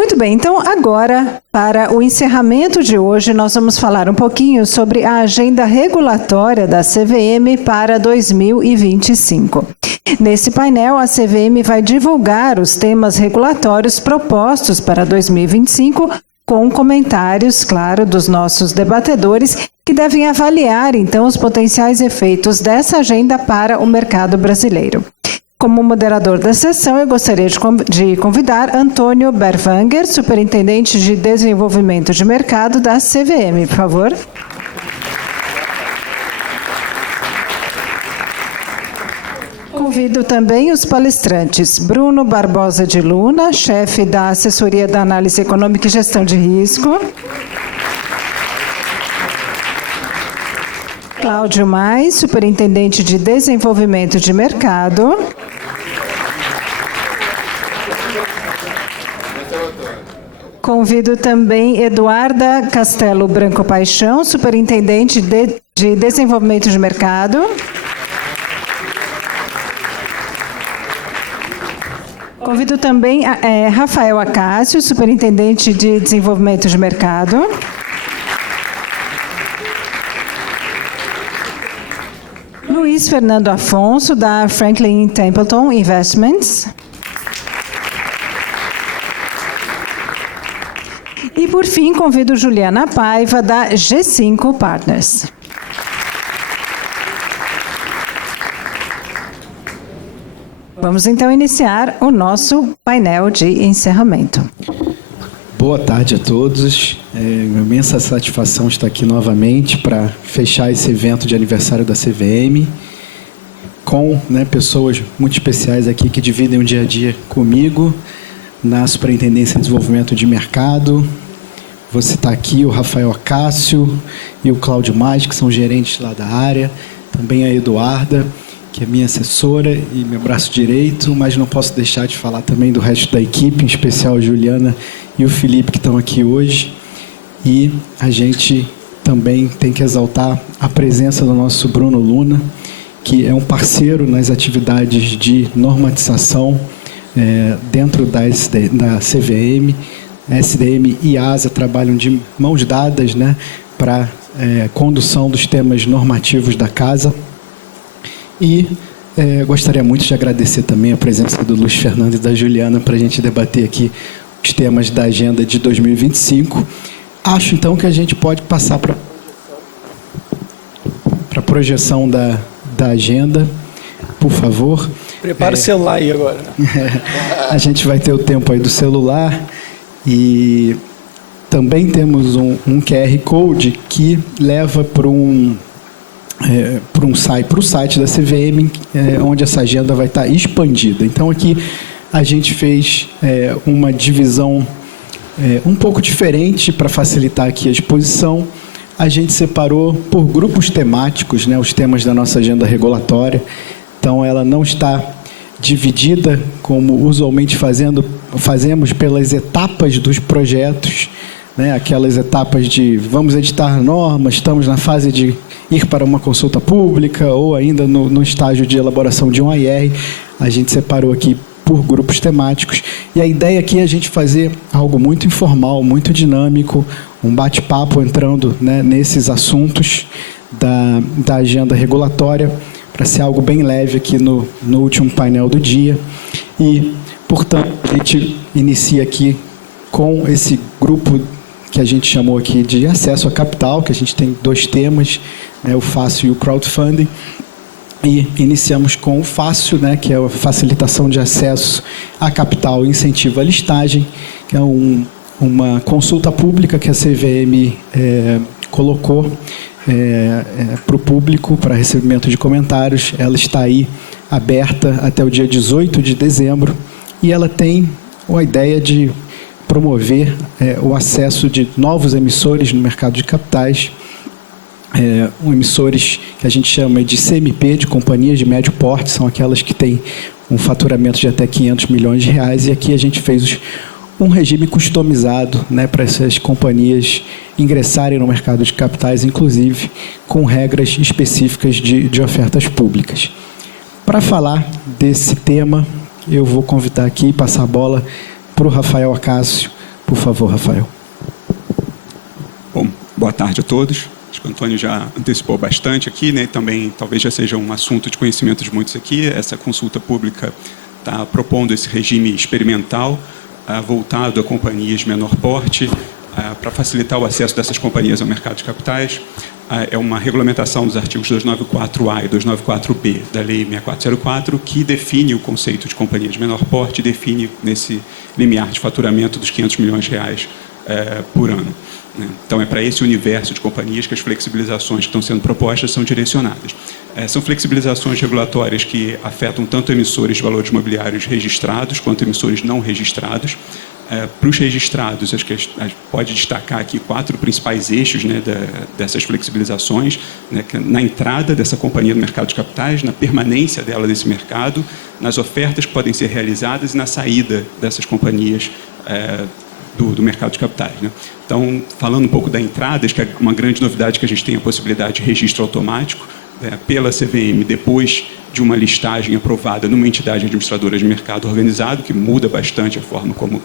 Muito bem, então agora, para o encerramento de hoje, nós vamos falar um pouquinho sobre a agenda regulatória da CVM para 2025. Nesse painel, a CVM vai divulgar os temas regulatórios propostos para 2025, com comentários, claro, dos nossos debatedores, que devem avaliar, então, os potenciais efeitos dessa agenda para o mercado brasileiro. Como moderador da sessão, eu gostaria de convidar Antônio Berwanger, Superintendente de Desenvolvimento de Mercado da CVM, por favor. Convido também os palestrantes Bruno Barbosa de Luna, chefe da Assessoria da Análise Econômica e Gestão de Risco. Cláudio Mais, Superintendente de Desenvolvimento de Mercado. Convido também Eduarda Castelo Branco Paixão, Superintendente de Desenvolvimento de Mercado. Convido também Rafael Acácio, Superintendente de Desenvolvimento de Mercado. Luiz Fernando Afonso, da Franklin Templeton Investments. E, por fim, convido Juliana Paiva, da G5 Partners. Vamos, então, iniciar o nosso painel de encerramento. Boa tarde a todos. É uma imensa satisfação estar aqui novamente para fechar esse evento de aniversário da CVM, com pessoas muito especiais aqui que dividem o dia a dia comigo, na Superintendência de Desenvolvimento de Mercado. Vou citar aqui o Rafael Acácio e o Cláudio Mais, que são gerentes lá da área, também a Eduarda, que é minha assessora e meu braço direito, mas não posso deixar de falar também do resto da equipe, em especial a Juliana e o Felipe, que estão aqui hoje. E a gente também tem que exaltar a presença do nosso Bruno Luna, que é um parceiro nas atividades de normatização dentro da CVM. A SDM e a ASA trabalham de mãos dadas para condução dos temas normativos da casa. E gostaria muito de agradecer também a presença do Luiz Fernando e da Juliana para a gente debater aqui os temas da agenda de 2025. Acho, então, que a gente pode passar para a projeção da agenda, por favor. Prepara o celular aí agora. A gente vai ter o tempo aí do celular e também temos um QR Code que leva para o site da CVM, onde essa agenda vai estar expandida. Então, aqui a gente fez uma divisão um pouco diferente para facilitar aqui a exposição. A gente separou por grupos temáticos, os temas da nossa agenda regulatória. Então, ela não está dividida, como usualmente fazemos, pelas etapas dos projetos, aquelas etapas de vamos editar normas, estamos na fase de ir para uma consulta pública ou ainda no estágio de elaboração de um AIR. A gente separou aqui por grupos temáticos e a ideia aqui é a gente fazer algo muito informal, muito dinâmico, um bate-papo entrando nesses assuntos da agenda regulatória, para ser algo bem leve aqui no último painel do dia. E, portanto, a gente inicia aqui com esse grupo que a gente chamou aqui de acesso a capital, que a gente tem 2 temas, o fácil e o crowdfunding. E iniciamos com o fácil, que é a facilitação de acesso a capital e incentivo à listagem, que é uma consulta pública que a CVM colocou para o público, para recebimento de comentários. Ela está aí aberta até o dia 18 de dezembro e ela tem a ideia de promover o acesso de novos emissores no mercado de capitais, emissores que a gente chama de CMP, de companhias de médio porte, são aquelas que têm um faturamento de até R$500 milhões, e aqui a gente fez um regime customizado para essas companhias ingressarem no mercado de capitais, inclusive com regras específicas de ofertas públicas. Para falar desse tema, eu vou convidar aqui e passar a bola para o Rafael Acácio, Por favor, Rafael. Bom, boa tarde a todos. Acho que o Antônio já antecipou bastante aqui, né? Também talvez já seja um assunto de conhecimento de muitos aqui. Essa consulta pública está propondo esse regime experimental voltado a companhias de menor porte para facilitar o acesso dessas companhias ao mercado de capitais. É uma regulamentação dos artigos 294A e 294B da Lei 6404 que define o conceito de companhia de menor porte e define nesse limiar de faturamento dos R$500 milhões por ano. Então, é para esse universo de companhias que as flexibilizações que estão sendo propostas são direcionadas. São flexibilizações regulatórias que afetam tanto emissores de valores imobiliários registrados quanto emissores não registrados. Para os registrados, acho que pode destacar aqui 4 principais eixos, né, dessas flexibilizações, né, na entrada dessa companhia no mercado de capitais, na permanência dela nesse mercado, nas ofertas que podem ser realizadas e na saída dessas companhias do mercado de capitais, né? Então, falando um pouco da entrada, acho que é uma grande novidade que a gente tem a possibilidade de registro automático pela CVM depois de uma listagem aprovada numa entidade administradora de mercado organizado, que muda bastante a forma como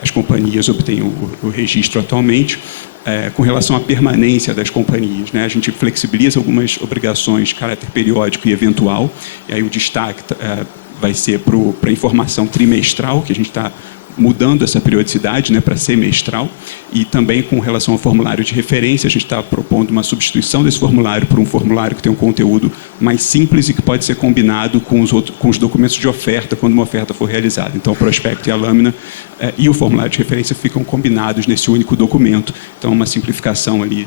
as companhias obtêm o registro atualmente. Com relação à permanência das companhias, né, a gente flexibiliza algumas obrigações de caráter periódico e eventual, e aí o destaque vai ser para a informação trimestral, que a gente está mudando essa periodicidade, né, para semestral, e também com relação ao formulário de referência, a gente está propondo uma substituição desse formulário por um formulário que tem um conteúdo mais simples e que pode ser combinado com os documentos de oferta, quando uma oferta for realizada. Então, o prospecto e a lâmina e o formulário de referência ficam combinados nesse único documento. Então, uma simplificação ali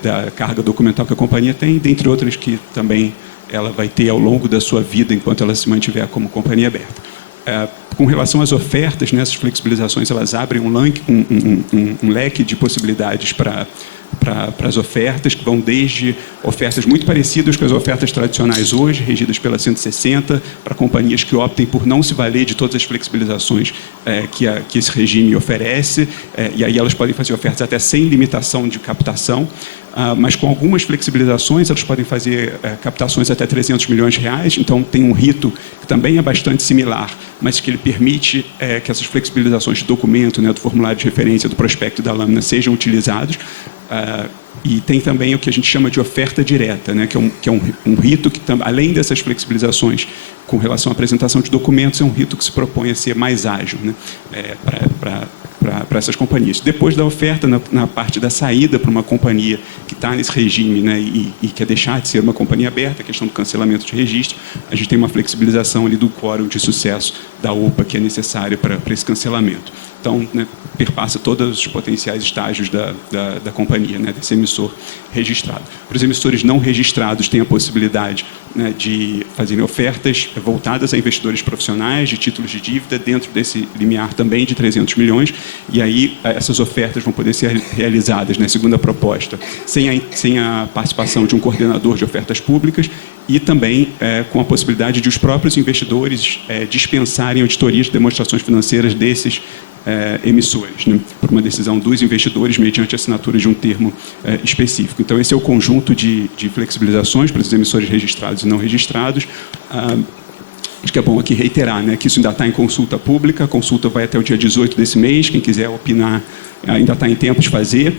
da carga documental que a companhia tem, dentre outras que também ela vai ter ao longo da sua vida, enquanto ela se mantiver como companhia aberta. Com relação às ofertas, né, essas flexibilizações elas abrem um leque de possibilidades para as ofertas, que vão desde ofertas muito parecidas com as ofertas tradicionais hoje, regidas pela 160, para companhias que optem por não se valer de todas as flexibilizações que esse regime oferece, e aí elas podem fazer ofertas até sem limitação de captação, mas com algumas flexibilizações elas podem fazer captações até R$300 milhões, então tem um rito que também é bastante similar, mas que ele permite que essas flexibilizações de documento, né, do formulário de referência, do prospecto e da lâmina sejam utilizados. E tem também o que a gente chama de oferta direta, né, que é um rito que, além dessas flexibilizações com relação à apresentação de documentos, é um rito que se propõe a ser mais ágil, né, para essas companhias. Depois da oferta, na parte da saída para uma companhia que está nesse regime, né, e quer deixar de ser uma companhia aberta, a questão do cancelamento de registro, a gente tem uma flexibilização ali do quórum de sucesso da OPA que é necessário para esse cancelamento. Então, né, perpassa todos os potenciais estágios da companhia, né, desse emissor registrado. Para os emissores não registrados, tem a possibilidade, né, de fazerem ofertas voltadas a investidores profissionais de títulos de dívida dentro desse limiar também de R$300 milhões, e aí essas ofertas vão poder ser realizadas, né, segundo a proposta, sem a participação de um coordenador de ofertas públicas e também com a possibilidade de os próprios investidores dispensarem auditorias de demonstrações financeiras desses emissores, né, por uma decisão dos investidores mediante a assinatura de um termo específico. Então, esse é o conjunto de flexibilizações para os emissores registrados e não registrados. Acho que é bom aqui reiterar, né, que isso ainda está em consulta pública, a consulta vai até o dia 18 desse mês, quem quiser opinar ainda está em tempo de fazer,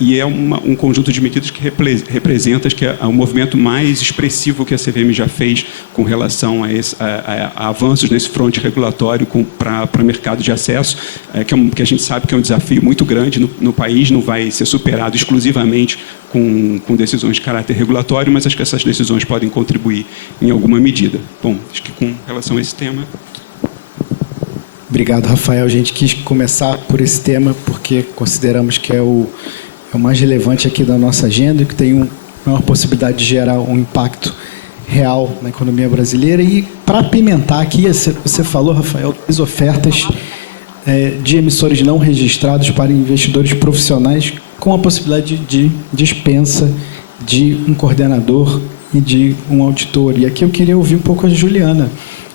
e é um conjunto de medidas que representa, acho que é o movimento mais expressivo que a CVM já fez com relação a avanços nesse fronte regulatório para o mercado de acesso, que a gente sabe que é um desafio muito grande no país, não vai ser superado exclusivamente com decisões de caráter regulatório, mas acho que essas decisões podem contribuir em alguma medida. Bom, acho que com relação a esse tema... Obrigado, Rafael. A gente quis começar por esse tema porque consideramos que é o mais relevante aqui da nossa agenda e que tem maior possibilidade de gerar um impacto real na economia brasileira. E para apimentar aqui, você falou, Rafael, das ofertas de emissores não registrados para investidores profissionais com a possibilidade de dispensa de um coordenador e de um auditor. E aqui eu queria ouvir um pouco a Juliana,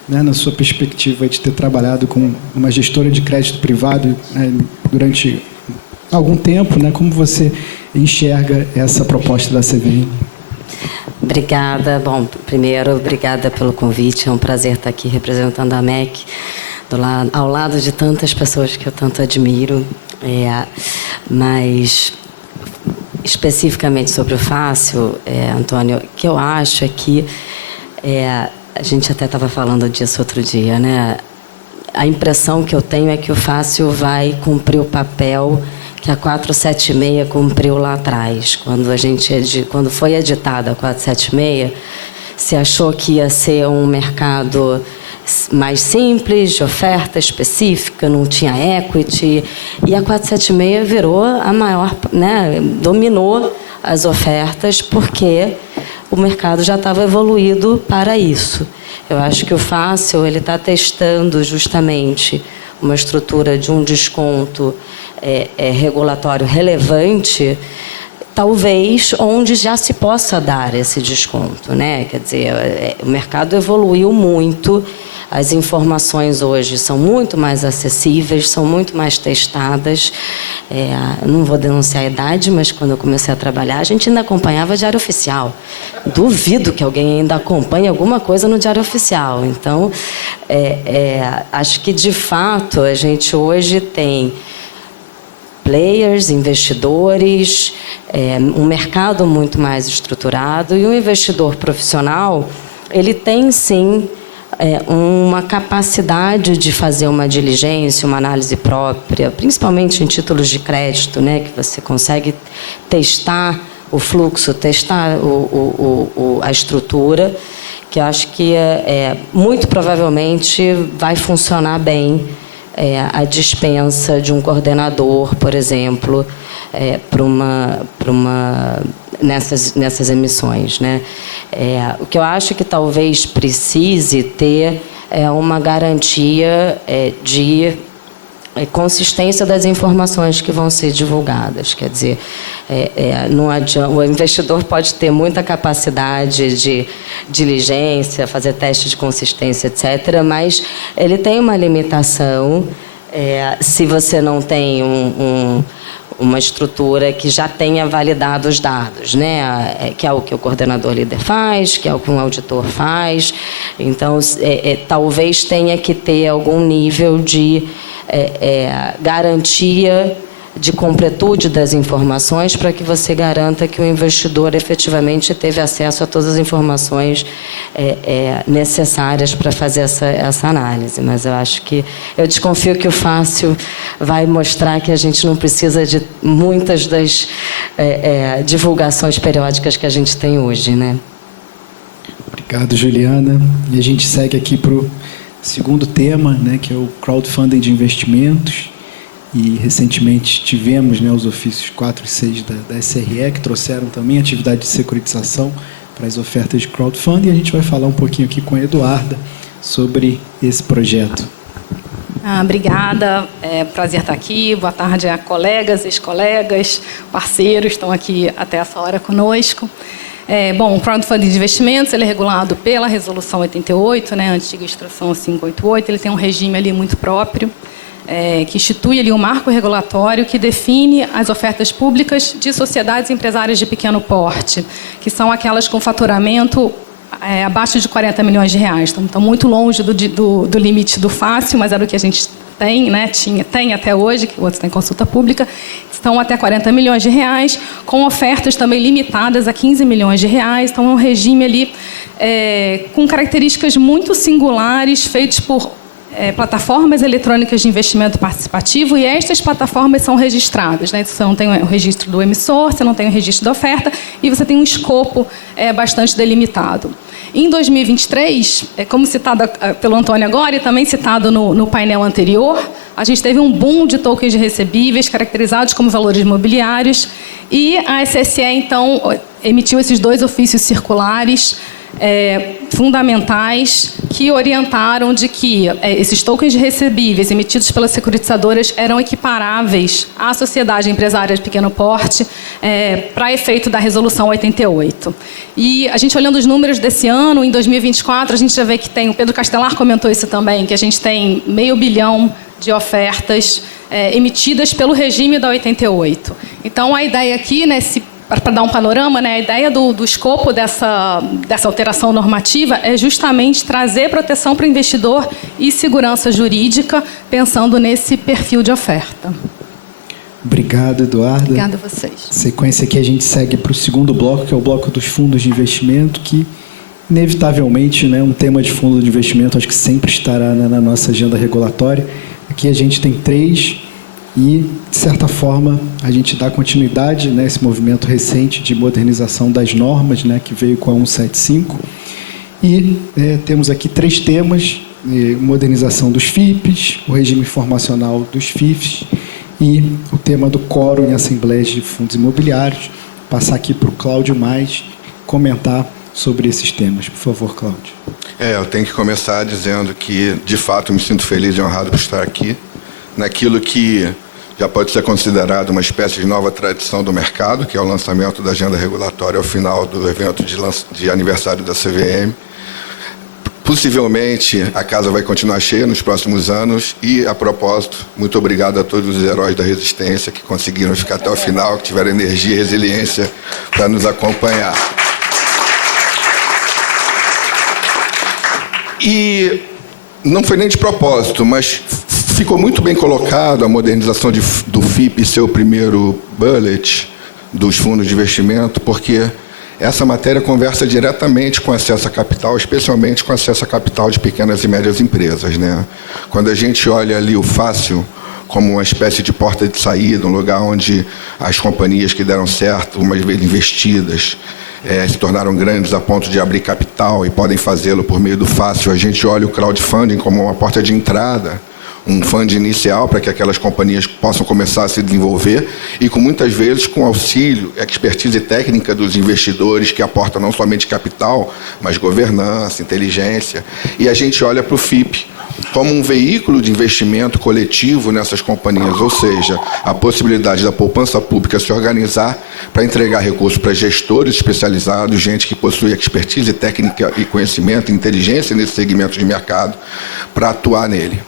né, na sua perspectiva de ter trabalhado com uma gestora de crédito privado durante algum tempo, né, como você enxerga essa proposta da CVM? Obrigada. Bom, primeiro, obrigada pelo convite. É um prazer estar aqui representando a MEC, ao lado de tantas pessoas que eu tanto admiro. Mas, especificamente sobre o fácil, Antônio, o que eu acho é que, a gente até estava falando disso outro dia, né? A impressão que eu tenho é que o fácil vai cumprir o papel que a 476 cumpriu lá atrás. Quando foi editada a 476, se achou que ia ser um mercado mais simples, de oferta específica, não tinha equity, e a 476 virou a maior, né, dominou as ofertas, porque o mercado já estava evoluído para isso. Eu acho que o fácil ele está testando justamente uma estrutura de um desconto regulatório relevante, talvez onde já se possa dar esse desconto, né? Quer dizer, o mercado evoluiu muito, as informações hoje são muito mais acessíveis, são muito mais testadas. Não vou denunciar a idade, mas quando eu comecei a trabalhar, a gente ainda acompanhava Diário Oficial. Duvido que alguém ainda acompanhe alguma coisa no Diário Oficial. Então, acho que, de fato, a gente hoje tem players, investidores, um mercado muito mais estruturado, e o investidor profissional, ele tem, sim, uma capacidade de fazer uma diligência, uma análise própria, principalmente em títulos de crédito, né, que você consegue testar o fluxo, testar a estrutura, que eu acho que muito provavelmente vai funcionar bem a dispensa de um coordenador, por exemplo, nessas emissões, né? O que eu acho que talvez precise ter uma garantia de consistência das informações que vão ser divulgadas. Quer dizer, não adianta, o investidor pode ter muita capacidade de diligência, fazer testes de consistência, etc., mas ele tem uma limitação se você não tem uma estrutura que já tenha validado os dados, né? Que é o que o coordenador líder faz, que é o que um auditor faz. Então, talvez tenha que ter algum nível de garantia de completude das informações para que você garanta que o investidor efetivamente teve acesso a todas as informações necessárias para fazer essa análise. Mas eu desconfio que o fácil vai mostrar que a gente não precisa de muitas das divulgações periódicas que a gente tem hoje, né? Obrigado, Juliana. E a gente segue aqui para o segundo tema, né, que é o crowdfunding de investimentos. E recentemente tivemos, né, os ofícios 4 e 6 da SRE, que trouxeram também atividade de securitização para as ofertas de crowdfunding. E a gente vai falar um pouquinho aqui com a Eduarda sobre esse projeto. Obrigada, prazer estar aqui. Boa tarde a colegas, ex-colegas, parceiros, estão aqui até essa hora conosco. Bom, o crowdfunding de investimentos ele é regulado pela Resolução 88, né, a antiga Instrução 588, ele tem um regime ali muito próprio, que institui ali um marco regulatório que define as ofertas públicas de sociedades empresárias de pequeno porte, que são aquelas com faturamento abaixo de 40 milhões de reais. Estão muito longe do limite do fácil, mas era o que a gente tem, né? Tem até hoje, que o outro tem consulta pública, estão até 40 milhões de reais, com ofertas também limitadas a 15 milhões de reais. Então, é um regime ali com características muito singulares, feitos por plataformas eletrônicas de investimento participativo, e estas plataformas são registradas, né? Você não tem o registro do emissor, você não tem o registro da oferta, e você tem um escopo bastante delimitado. Em 2023, como citado pelo Antônio agora e também citado no painel anterior, a gente teve um boom de tokens de recebíveis caracterizados como valores imobiliários, e a SSE, então, emitiu esses 2 ofícios circulares fundamentais que orientaram de que esses tokens de recebíveis emitidos pelas securitizadoras eram equiparáveis à sociedade empresária de pequeno porte para efeito da Resolução 88. E a gente olhando os números desse ano, em 2024, a gente já vê que tem, o Pedro Castelar comentou isso também, que a gente tem R$500 bilhão de ofertas emitidas pelo regime da 88. Então, a ideia aqui, né, para dar um panorama, né, a ideia do escopo dessa alteração normativa é justamente trazer proteção para o investidor e segurança jurídica, pensando nesse perfil de oferta. Obrigado, Eduarda. Obrigada a vocês. Sequência aqui a gente segue para o segundo bloco, que é o bloco dos fundos de investimento, que inevitavelmente, né, um tema de fundo de investimento acho que sempre estará, né, na nossa agenda regulatória. Aqui a gente tem 3 e, de certa forma, a gente dá continuidade, né, esse movimento recente de modernização das normas, né, que veio com a 175. E temos aqui 3 temas: modernização dos FIPs, o regime informacional dos FIFs e o tema do quórum em assembleias de fundos imobiliários. Passar aqui para o Cláudio Mais comentar sobre esses temas. Por favor, Cláudio. Eu tenho que começar dizendo que, de fato, me sinto feliz e honrado por estar aqui, naquilo que já pode ser considerado uma espécie de nova tradição do mercado, que é o lançamento da agenda regulatória ao final do evento de aniversário da CVM. Possivelmente, a casa vai continuar cheia nos próximos anos e, a propósito, muito obrigado a todos os heróis da resistência que conseguiram ficar até o final, que tiveram energia e resiliência para nos acompanhar. E não foi nem de propósito, mas ficou muito bem colocado a modernização do FIP ser o primeiro bullet dos fundos de investimento, porque essa matéria conversa diretamente com acesso a capital, especialmente com acesso a capital de pequenas e médias empresas, né? Quando a gente olha ali o Fácil como uma espécie de porta de saída, um lugar onde as companhias que deram certo, uma vez investidas, se tornaram grandes a ponto de abrir capital e podem fazê-lo por meio do Fácil. A gente olha o crowdfunding como uma porta de entrada, um fundo inicial para que aquelas companhias possam começar a se desenvolver e, muitas vezes, com auxílio, expertise técnica dos investidores que aportam não somente capital, mas governança, inteligência. E a gente olha para o FIP como um veículo de investimento coletivo nessas companhias, ou seja, a possibilidade da poupança pública se organizar para entregar recursos para gestores especializados, gente que possui expertise técnica e conhecimento, inteligência nesse segmento de mercado, para atuar nele.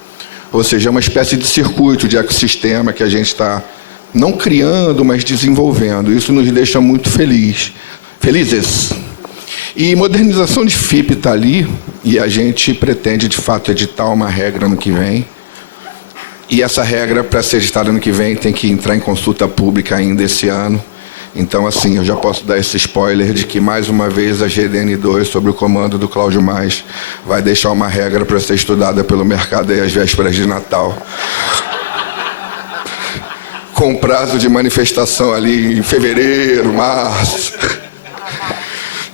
Ou seja, é uma espécie de circuito, de ecossistema que a gente está não criando, mas desenvolvendo. Isso nos deixa muito felizes. E modernização de FIP está ali, e a gente pretende, de fato, editar uma regra ano que vem. E essa regra, para ser editada ano que vem, tem que entrar em consulta pública ainda esse ano. Então, assim, eu já posso dar esse spoiler de que, mais uma vez, a GDN2, sob o comando do Cláudio Mais, vai deixar uma regra para ser estudada pelo mercado aí às vésperas de Natal. Com prazo de manifestação ali em fevereiro, março.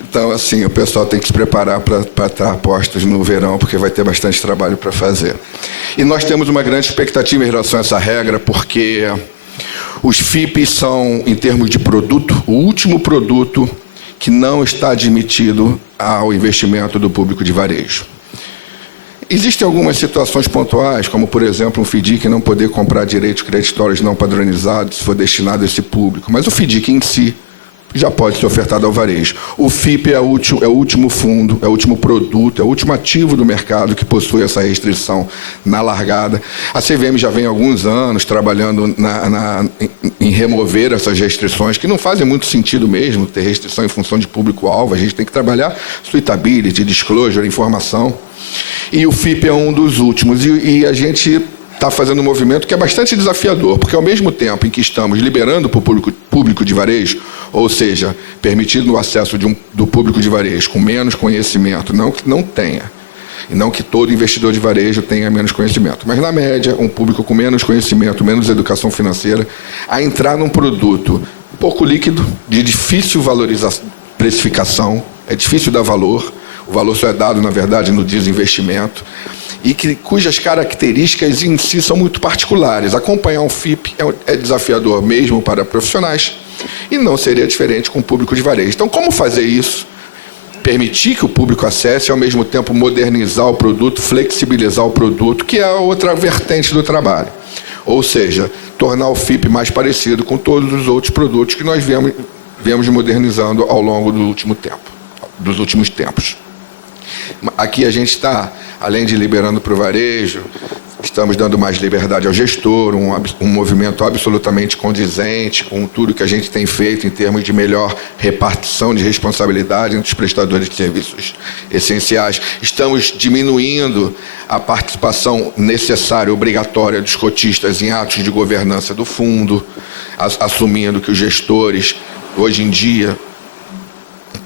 Então, assim, o pessoal tem que se preparar para estar a postos no verão, porque vai ter bastante trabalho para fazer. E nós temos uma grande expectativa em relação a essa regra, porque os FIPs são, em termos de produto, o último produto que não está admitido ao investimento do público de varejo. Existem algumas situações pontuais, como, por exemplo, um FDIC não poder comprar direitos creditórios não padronizados se for destinado a esse público, mas o FDIC em si já pode ser ofertado ao varejo. O FIP é o último fundo, é o último produto, é o último ativo do mercado que possui essa restrição na largada. A CVM já vem há alguns anos trabalhando em remover essas restrições, que não fazem muito sentido mesmo ter restrição em função de público-alvo. A gente tem que trabalhar suitability, disclosure, informação. E o FIP é um dos últimos. E a gente está fazendo um movimento que é bastante desafiador, porque ao mesmo tempo em que estamos liberando para o público de varejo, ou seja, permitindo o acesso do público de varejo com menos conhecimento, não que não tenha, e não que todo investidor de varejo tenha menos conhecimento, mas na média, um público com menos conhecimento, menos educação financeira, a entrar num produto pouco líquido, de difícil valorização, precificação, é difícil dar valor, o valor só é dado, na verdade, no desinvestimento, e cujas características em si são muito particulares. Acompanhar um FIP é desafiador mesmo para profissionais e não seria diferente com o público de varejo. Então, como fazer isso? Permitir que o público acesse e, ao mesmo tempo, modernizar o produto, flexibilizar o produto, que é a outra vertente do trabalho. Ou seja, tornar o FIP mais parecido com todos os outros produtos que nós viemos modernizando ao longo dos últimos tempos. Aqui a gente está, além de liberando para o varejo, estamos dando mais liberdade ao gestor, um movimento absolutamente condizente com tudo que a gente tem feito em termos de melhor repartição de responsabilidade entre os prestadores de serviços essenciais. Estamos diminuindo a participação necessária, obrigatória dos cotistas em atos de governança do fundo, assumindo que os gestores, hoje em dia,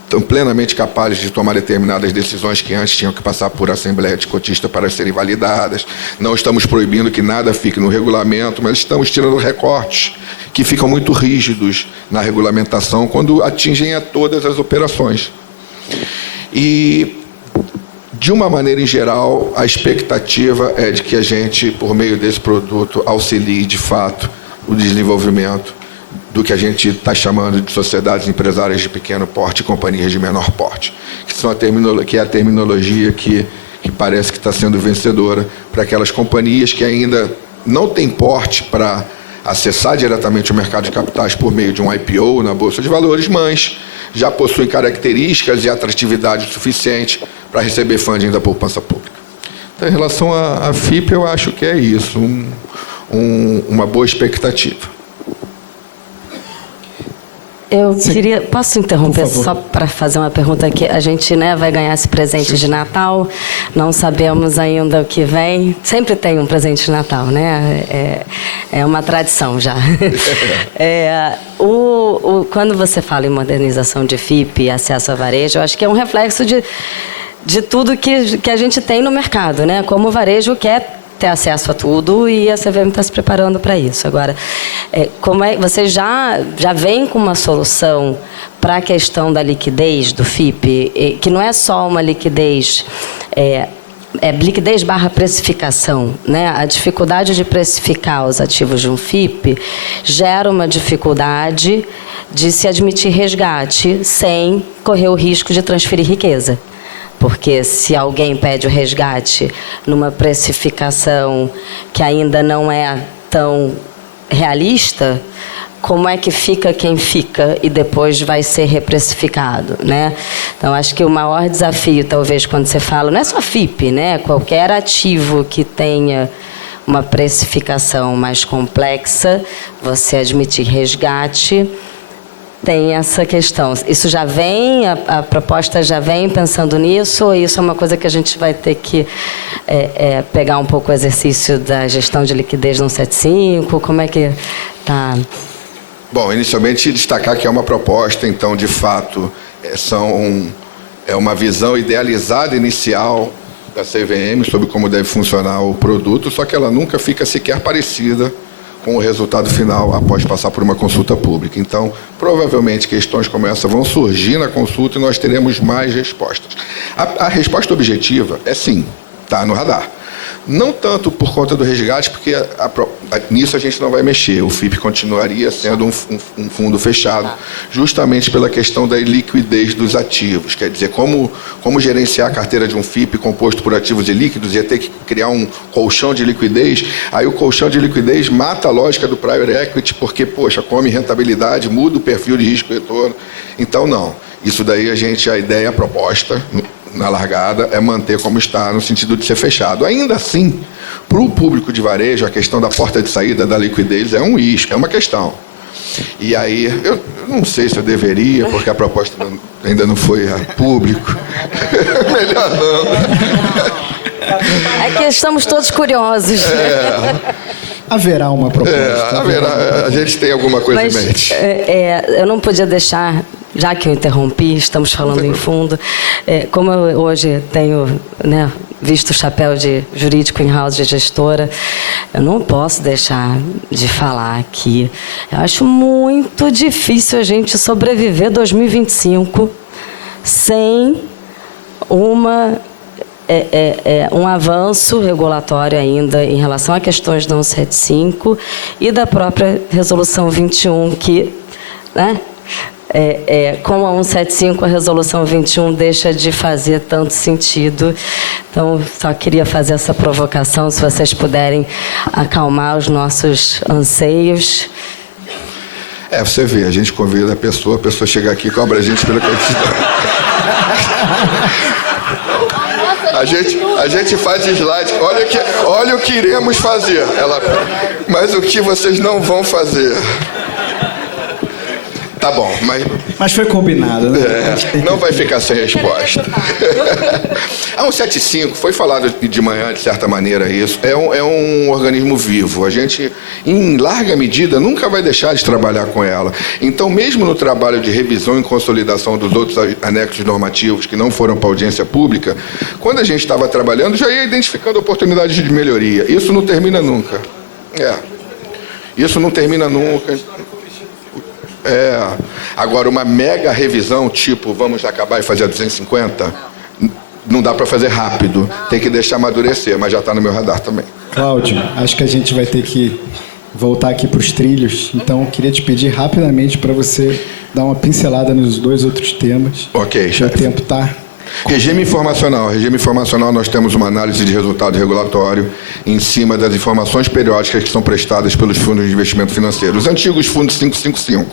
estão plenamente capazes de tomar determinadas decisões que antes tinham que passar por assembleia de cotista para serem validadas. Não estamos proibindo que nada fique no regulamento, mas estamos tirando recortes que ficam muito rígidos na regulamentação quando atingem a todas as operações. E, de uma maneira em geral, a expectativa é de que a gente, por meio desse produto, auxilie, de fato, o desenvolvimento do que a gente está chamando de sociedades empresárias de pequeno porte e companhias de menor porte, que é a terminologia que parece que está sendo vencedora para aquelas companhias que ainda não têm porte para acessar diretamente o mercado de capitais por meio de um IPO na Bolsa de Valores, mas já possuem características e atratividade suficiente para receber funding da poupança pública. Então, em relação à FIP, eu acho que é isso, uma boa expectativa. Eu queria... Posso interromper só para fazer uma pergunta aqui? A gente, né, vai ganhar esse presente de Natal, não sabemos ainda o que vem. Sempre tem um presente de Natal, né? É uma tradição já. Quando você fala em modernização de FIP e acesso a varejo, eu acho que é um reflexo de tudo que a gente tem no mercado, né? Como o varejo quer ter acesso a tudo e a CVM está se preparando para isso. Agora, você já vem com uma solução para a questão da liquidez do FIP, que não é só uma liquidez, liquidez / precificação, né? A dificuldade de precificar os ativos de um FIP gera uma dificuldade de se admitir resgate sem correr o risco de transferir riqueza. Porque se alguém pede o resgate numa precificação que ainda não é tão realista, como é que fica quem fica e depois vai ser reprecificado, né? Então, acho que o maior desafio, talvez, quando você fala, não é só FIP, né? Qualquer ativo que tenha uma precificação mais complexa, você admitir resgate, tem essa questão. Isso já vem, a proposta já vem pensando nisso, ou isso é uma coisa que a gente vai ter que pegar um pouco o exercício da gestão de liquidez no 75? Como é que está? Bom, inicialmente destacar que é uma proposta, então, de fato, é uma visão idealizada inicial da CVM sobre como deve funcionar o produto, só que ela nunca fica sequer parecida com o resultado final após passar por uma consulta pública. Então, provavelmente, questões como essa vão surgir na consulta e nós teremos mais respostas. A resposta objetiva é sim, está no radar. Não tanto por conta do resgate, porque nisso a gente não vai mexer. O FIP continuaria sendo um fundo fechado, justamente pela questão da liquidez dos ativos. Quer dizer, como gerenciar a carteira de um FIP composto por ativos ilíquidos, ia ter que criar um colchão de liquidez. Aí o colchão de liquidez mata a lógica do private equity, porque, poxa, come rentabilidade, muda o perfil de risco e retorno. Então, não. Isso daí a ideia, a proposta na largada é manter como está, no sentido de ser fechado. Ainda assim, para o público de varejo, a questão da porta de saída, da liquidez, é um risco, é uma questão. E aí, eu não sei se eu deveria, porque a proposta ainda não foi a público. Melhor não. É que estamos todos curiosos. Haverá uma proposta. A gente tem alguma coisa em mente. Eu não podia deixar, já que eu interrompi, estamos falando em fundo, como eu hoje tenho, né, visto o chapéu de jurídico in-house de gestora, eu não posso deixar de falar aqui. Eu acho muito difícil a gente sobreviver 2025 sem um avanço regulatório ainda em relação a questões da 175 e da própria Resolução 21, que, né, com a 175, a Resolução 21 deixa de fazer tanto sentido. Então, só queria fazer essa provocação, se vocês puderem acalmar os nossos anseios. Você vê, a gente convida a pessoa chega aqui e cobra a gente pela quantidade. A gente faz slide. Olha o que iremos fazer. Mas o que vocês não vão fazer? Tá bom, mas foi combinado, né? Não vai ficar sem resposta. A 175, foi falado de manhã, de certa maneira, isso. É um organismo vivo. A gente, em larga medida, nunca vai deixar de trabalhar com ela. Então, mesmo no trabalho de revisão e consolidação dos outros anexos normativos que não foram para audiência pública, quando a gente estava trabalhando, já ia identificando oportunidades de melhoria. Isso não termina nunca. Isso não termina nunca. Agora, uma mega revisão, tipo, vamos acabar e fazer a 250, não dá para fazer rápido. Tem que deixar amadurecer, mas já está no meu radar também. Cláudio, acho que a gente vai ter que voltar aqui para os trilhos. Então, eu queria te pedir rapidamente para você dar uma pincelada nos 2 outros temas. Ok, chefe. O tempo está... Regime informacional. Regime informacional, nós temos uma análise de resultado regulatório em cima das informações periódicas que são prestadas pelos fundos de investimento financeiro. Os antigos fundos 555,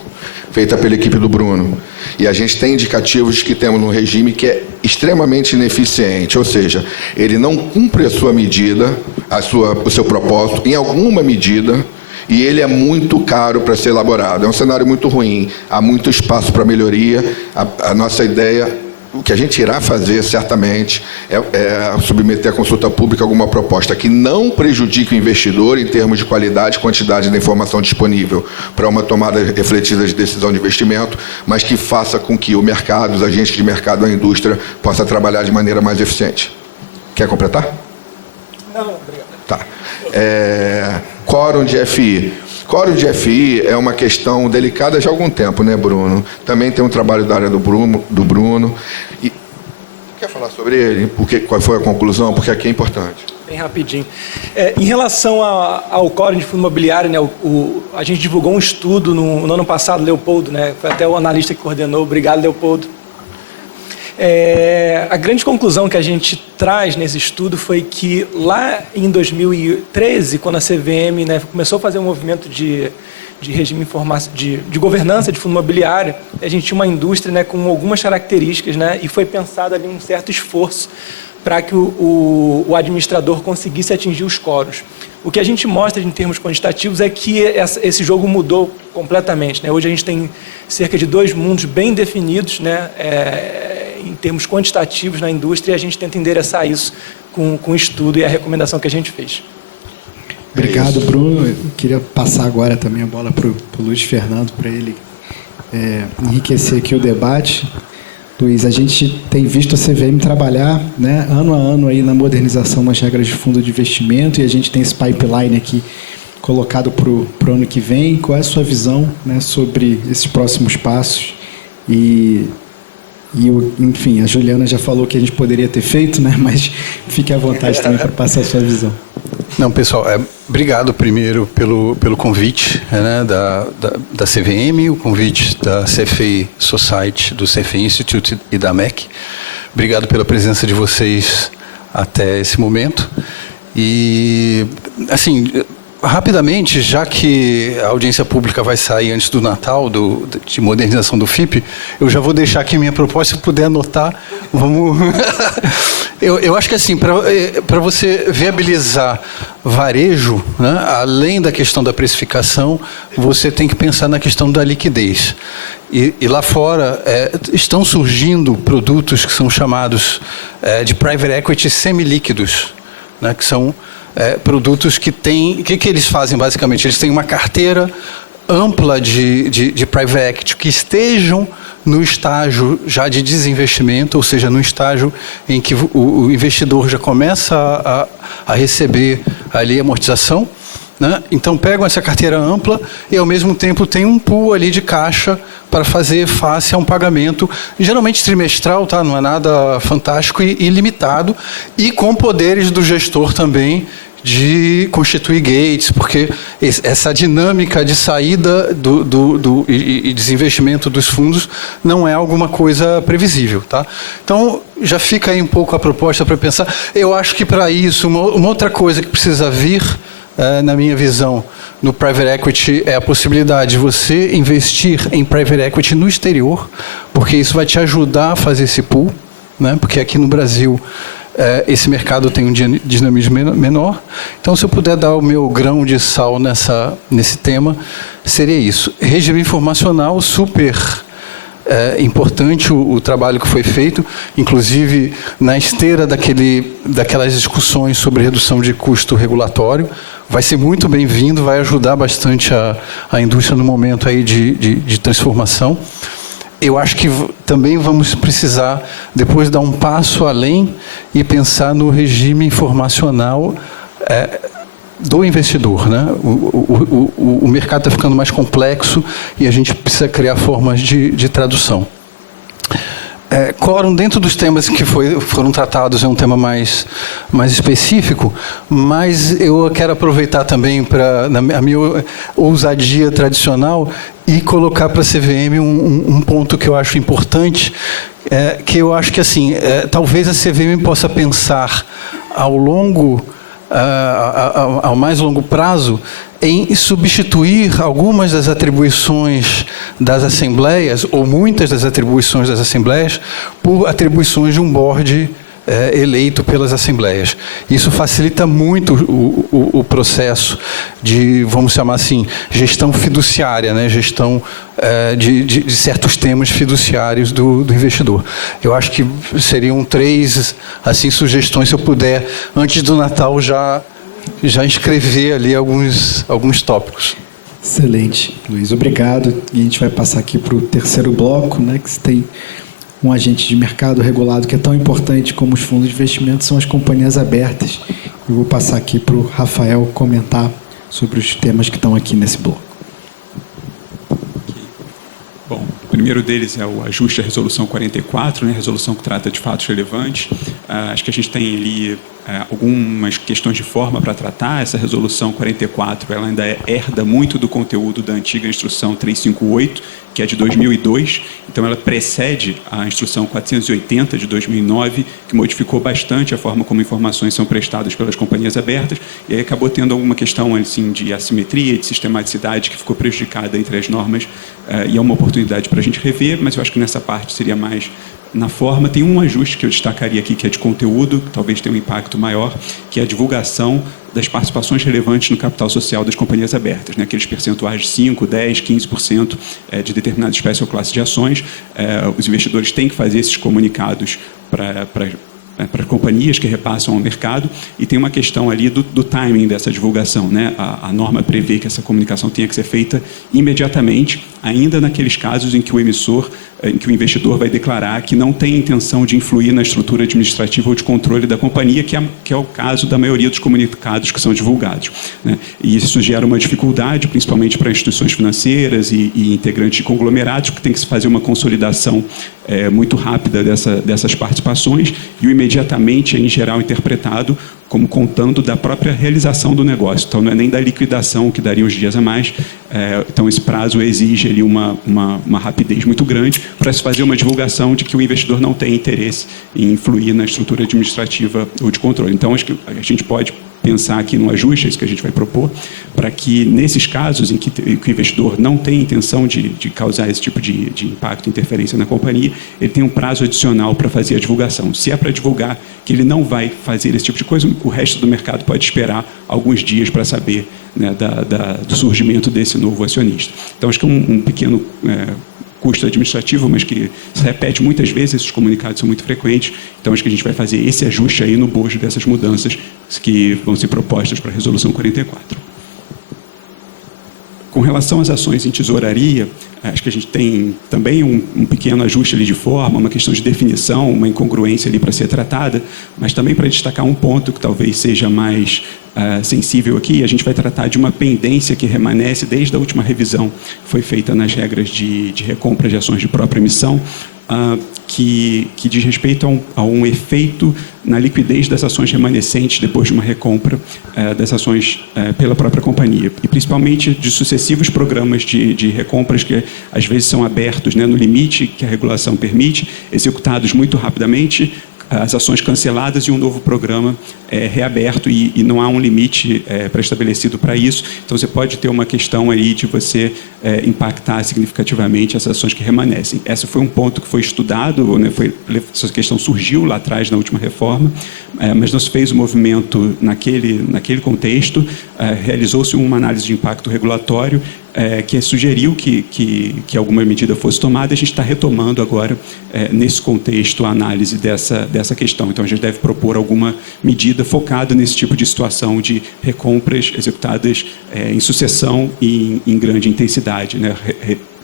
feita pela equipe do Bruno. E a gente tem indicativos que temos no regime que é extremamente ineficiente, ou seja, ele não cumpre a sua medida, o seu propósito, em alguma medida, e ele é muito caro para ser elaborado. É um cenário muito ruim, há muito espaço para melhoria. A nossa ideia... O que a gente irá fazer, certamente, é submeter à consulta pública alguma proposta que não prejudique o investidor em termos de qualidade e quantidade da informação disponível para uma tomada refletida de decisão de investimento, mas que faça com que o mercado, os agentes de mercado, a indústria, possa trabalhar de maneira mais eficiente. Quer completar? Não, obrigado. Tá. Quórum de FI. Quórum de FI é uma questão delicada já há algum tempo, né, Bruno? Também tem um trabalho da área do Bruno. E quer falar sobre ele? Qual foi a conclusão? Porque aqui é importante. Bem rapidinho. Em relação ao quórum de fundo imobiliário, né, a gente divulgou um estudo no ano passado, Leopoldo, né, foi até o analista que coordenou. Obrigado, Leopoldo. A grande conclusão que a gente traz nesse estudo foi que lá em 2013, quando a CVM, né, começou a fazer um movimento de regime de governança de fundo imobiliário, a gente tinha uma indústria, né, com algumas características, né, e foi pensado ali um certo esforço para que o administrador conseguisse atingir os quóruns. O que a gente mostra em termos quantitativos é que esse jogo mudou completamente, né? Hoje a gente tem cerca de 2 mundos bem definidos, né, em termos quantitativos na indústria, e a gente tenta endereçar isso com o estudo e a recomendação que a gente fez. Obrigado, Bruno. Eu queria passar agora também a bola para o Luiz Fernando, para ele enriquecer aqui o debate. Luiz, a gente tem visto a CVM trabalhar, né, ano a ano aí na modernização das regras de fundo de investimento, e a gente tem esse pipeline aqui colocado para o ano que vem. Qual é a sua visão, né, sobre esses próximos passos? Enfim, a Juliana já falou que a gente poderia ter feito, né, mas fique à vontade também para passar a sua visão. Não, pessoal, obrigado primeiro pelo convite, né, da CVM, o convite da CFA Society, do CFA Institute e da MEC. Obrigado pela presença de vocês até esse momento. E, assim, rapidamente, já que a audiência pública vai sair antes do Natal, de modernização do FIP, eu já vou deixar aqui minha proposta, se puder anotar, vamos... eu acho que, assim, para você viabilizar varejo, né, além da questão da precificação, você tem que pensar na questão da liquidez. E lá fora estão surgindo produtos que são chamados de private equity semilíquidos, né, que são produtos que têm... O que eles fazem, basicamente? Eles têm uma carteira ampla de private equity que estejam no estágio já de desinvestimento, ou seja, no estágio em que o investidor já começa a receber ali amortização, né? Então pegam essa carteira ampla e ao mesmo tempo tem um pool ali de caixa para fazer face a um pagamento, geralmente trimestral, tá? Não é nada fantástico e limitado, e com poderes do gestor também de constituir gates, porque essa dinâmica de saída e desinvestimento dos fundos não é alguma coisa previsível, tá? Então, já fica aí um pouco a proposta para pensar. Eu acho que para isso, uma outra coisa que precisa vir, na minha visão, no private equity, é a possibilidade de você investir em private equity no exterior, porque isso vai te ajudar a fazer esse pool, né? Porque aqui no Brasil esse mercado tem um dinamismo menor. Então, se eu puder dar o meu grão de sal nesse tema, seria isso. Regime informacional, super importante o trabalho que foi feito, inclusive na esteira daquelas discussões sobre redução de custo regulatório. Vai ser muito bem-vindo, vai ajudar bastante a indústria no momento aí de transformação. Eu acho que também vamos precisar, depois, dar um passo além e pensar no regime informacional do investidor, né? O mercado está ficando mais complexo e a gente precisa criar formas de tradução. Quórum, dentro dos temas que foram tratados, é um tema mais específico, mas eu quero aproveitar também a minha ousadia tradicional e colocar para a CVM um ponto que eu acho importante, que eu acho que assim, talvez a CVM possa pensar ao mais longo prazo em substituir algumas das atribuições das assembleias, ou muitas das atribuições das assembleias, por atribuições de um board eleito pelas assembleias. Isso facilita muito o processo de, vamos chamar assim, gestão fiduciária, né? Gestão de certos temas fiduciários do investidor. Eu acho que seriam 3 assim, sugestões, se eu puder, antes do Natal, já escrever ali alguns tópicos. Excelente, Luiz. Obrigado. E a gente vai passar aqui para o terceiro bloco, né, que tem um agente de mercado regulado que é tão importante como os fundos de investimento, são as companhias abertas. Eu vou passar aqui para o Rafael comentar sobre os temas que estão aqui nesse bloco. Bom, o primeiro deles é o ajuste à Resolução 44, né, resolução que trata de fatos relevantes. Acho que a gente tem ali algumas questões de forma para tratar. Essa Resolução 44 ela ainda herda muito do conteúdo da antiga Instrução 358, que é de 2002. Então, ela precede a Instrução 480 de 2009, que modificou bastante a forma como informações são prestadas pelas companhias abertas, e aí acabou tendo alguma questão assim, de assimetria, de sistematicidade, que ficou prejudicada entre as normas, e é uma oportunidade para a gente rever, mas eu acho que nessa parte seria mais na forma. Tem um ajuste que eu destacaria aqui, que é de conteúdo, que talvez tenha um impacto maior, que é a divulgação das participações relevantes no capital social das companhias abertas, né? Aqueles percentuais de 5%, 10%, 15% de determinada espécie ou classe de ações. Os investidores têm que fazer esses comunicados para companhias que repassam ao mercado, e tem uma questão ali do timing dessa divulgação, né? A norma prevê que essa comunicação tenha que ser feita imediatamente, ainda naqueles casos em que o investidor vai declarar que não tem intenção de influir na estrutura administrativa ou de controle da companhia, que é o caso da maioria dos comunicados que são divulgados, né? E isso gera uma dificuldade, principalmente para instituições financeiras e integrantes de conglomerados, que tem que se fazer uma consolidação muito rápida dessas participações, e o imediatamente é, em geral, interpretado como contando da própria realização do negócio. Então, não é nem da liquidação que daria os dias a mais. Então, esse prazo exige ali uma rapidez muito grande para se fazer uma divulgação de que o investidor não tem interesse em influir na estrutura administrativa ou de controle. Então, acho que a gente pode pensar aqui no ajuste, é isso que a gente vai propor, para que, nesses casos em que o investidor não tem intenção de causar esse tipo de impacto, interferência na companhia, ele tem um prazo adicional para fazer a divulgação. Se é para divulgar que ele não vai fazer esse tipo de coisa, o resto do mercado pode esperar alguns dias para saber, né, do surgimento desse novo acionista. Então, acho que um pequeno custo administrativo, mas que se repete muitas vezes, esses comunicados são muito frequentes. Então, acho que a gente vai fazer esse ajuste aí no bojo dessas mudanças que vão ser propostas para a Resolução 44. Com relação às ações em tesouraria, acho que a gente tem também um pequeno ajuste ali de forma, uma questão de definição, uma incongruência ali para ser tratada, mas também para destacar um ponto que talvez seja mais sensível aqui. A gente vai tratar de uma pendência que remanesce desde a última revisão que foi feita nas regras de recompra de ações de própria emissão, que diz respeito a um efeito na liquidez das ações remanescentes depois de uma recompra das ações pela própria companhia, e principalmente de sucessivos programas de recompras que às vezes são abertos, né, no limite que a regulação permite, executados muito rapidamente, as ações canceladas e um novo programa reaberto, e não há um limite pré-estabelecido para isso. Então, você pode ter uma questão aí de você impactar significativamente as ações que remanescem. Esse foi um ponto que foi estudado, né, essa questão surgiu lá atrás na última reforma, mas não se fez o movimento naquele contexto, realizou-se uma análise de impacto regulatório que sugeriu que alguma medida fosse tomada. A gente está retomando agora, nesse contexto, a análise dessa questão. Então, a gente deve propor alguma medida focada nesse tipo de situação de recompras executadas em sucessão e em grande intensidade, né,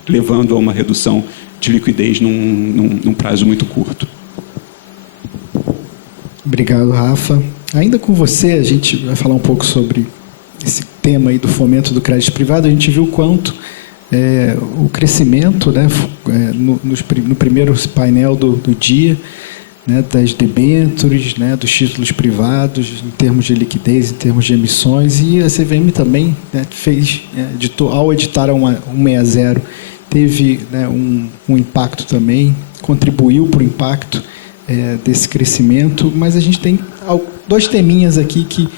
levando a uma redução de liquidez num prazo muito curto. Obrigado, Rafa. Ainda com você, a gente vai falar um pouco sobre esse tema aí do fomento do crédito privado. A gente viu quanto o crescimento, né, no primeiro painel do dia, né, das debêntures, né, dos títulos privados, em termos de liquidez, em termos de emissões, e a CVM também, né, fez, ao editar a 160, teve, né, um impacto também, contribuiu para o impacto desse crescimento, mas a gente tem dois teminhas aqui que,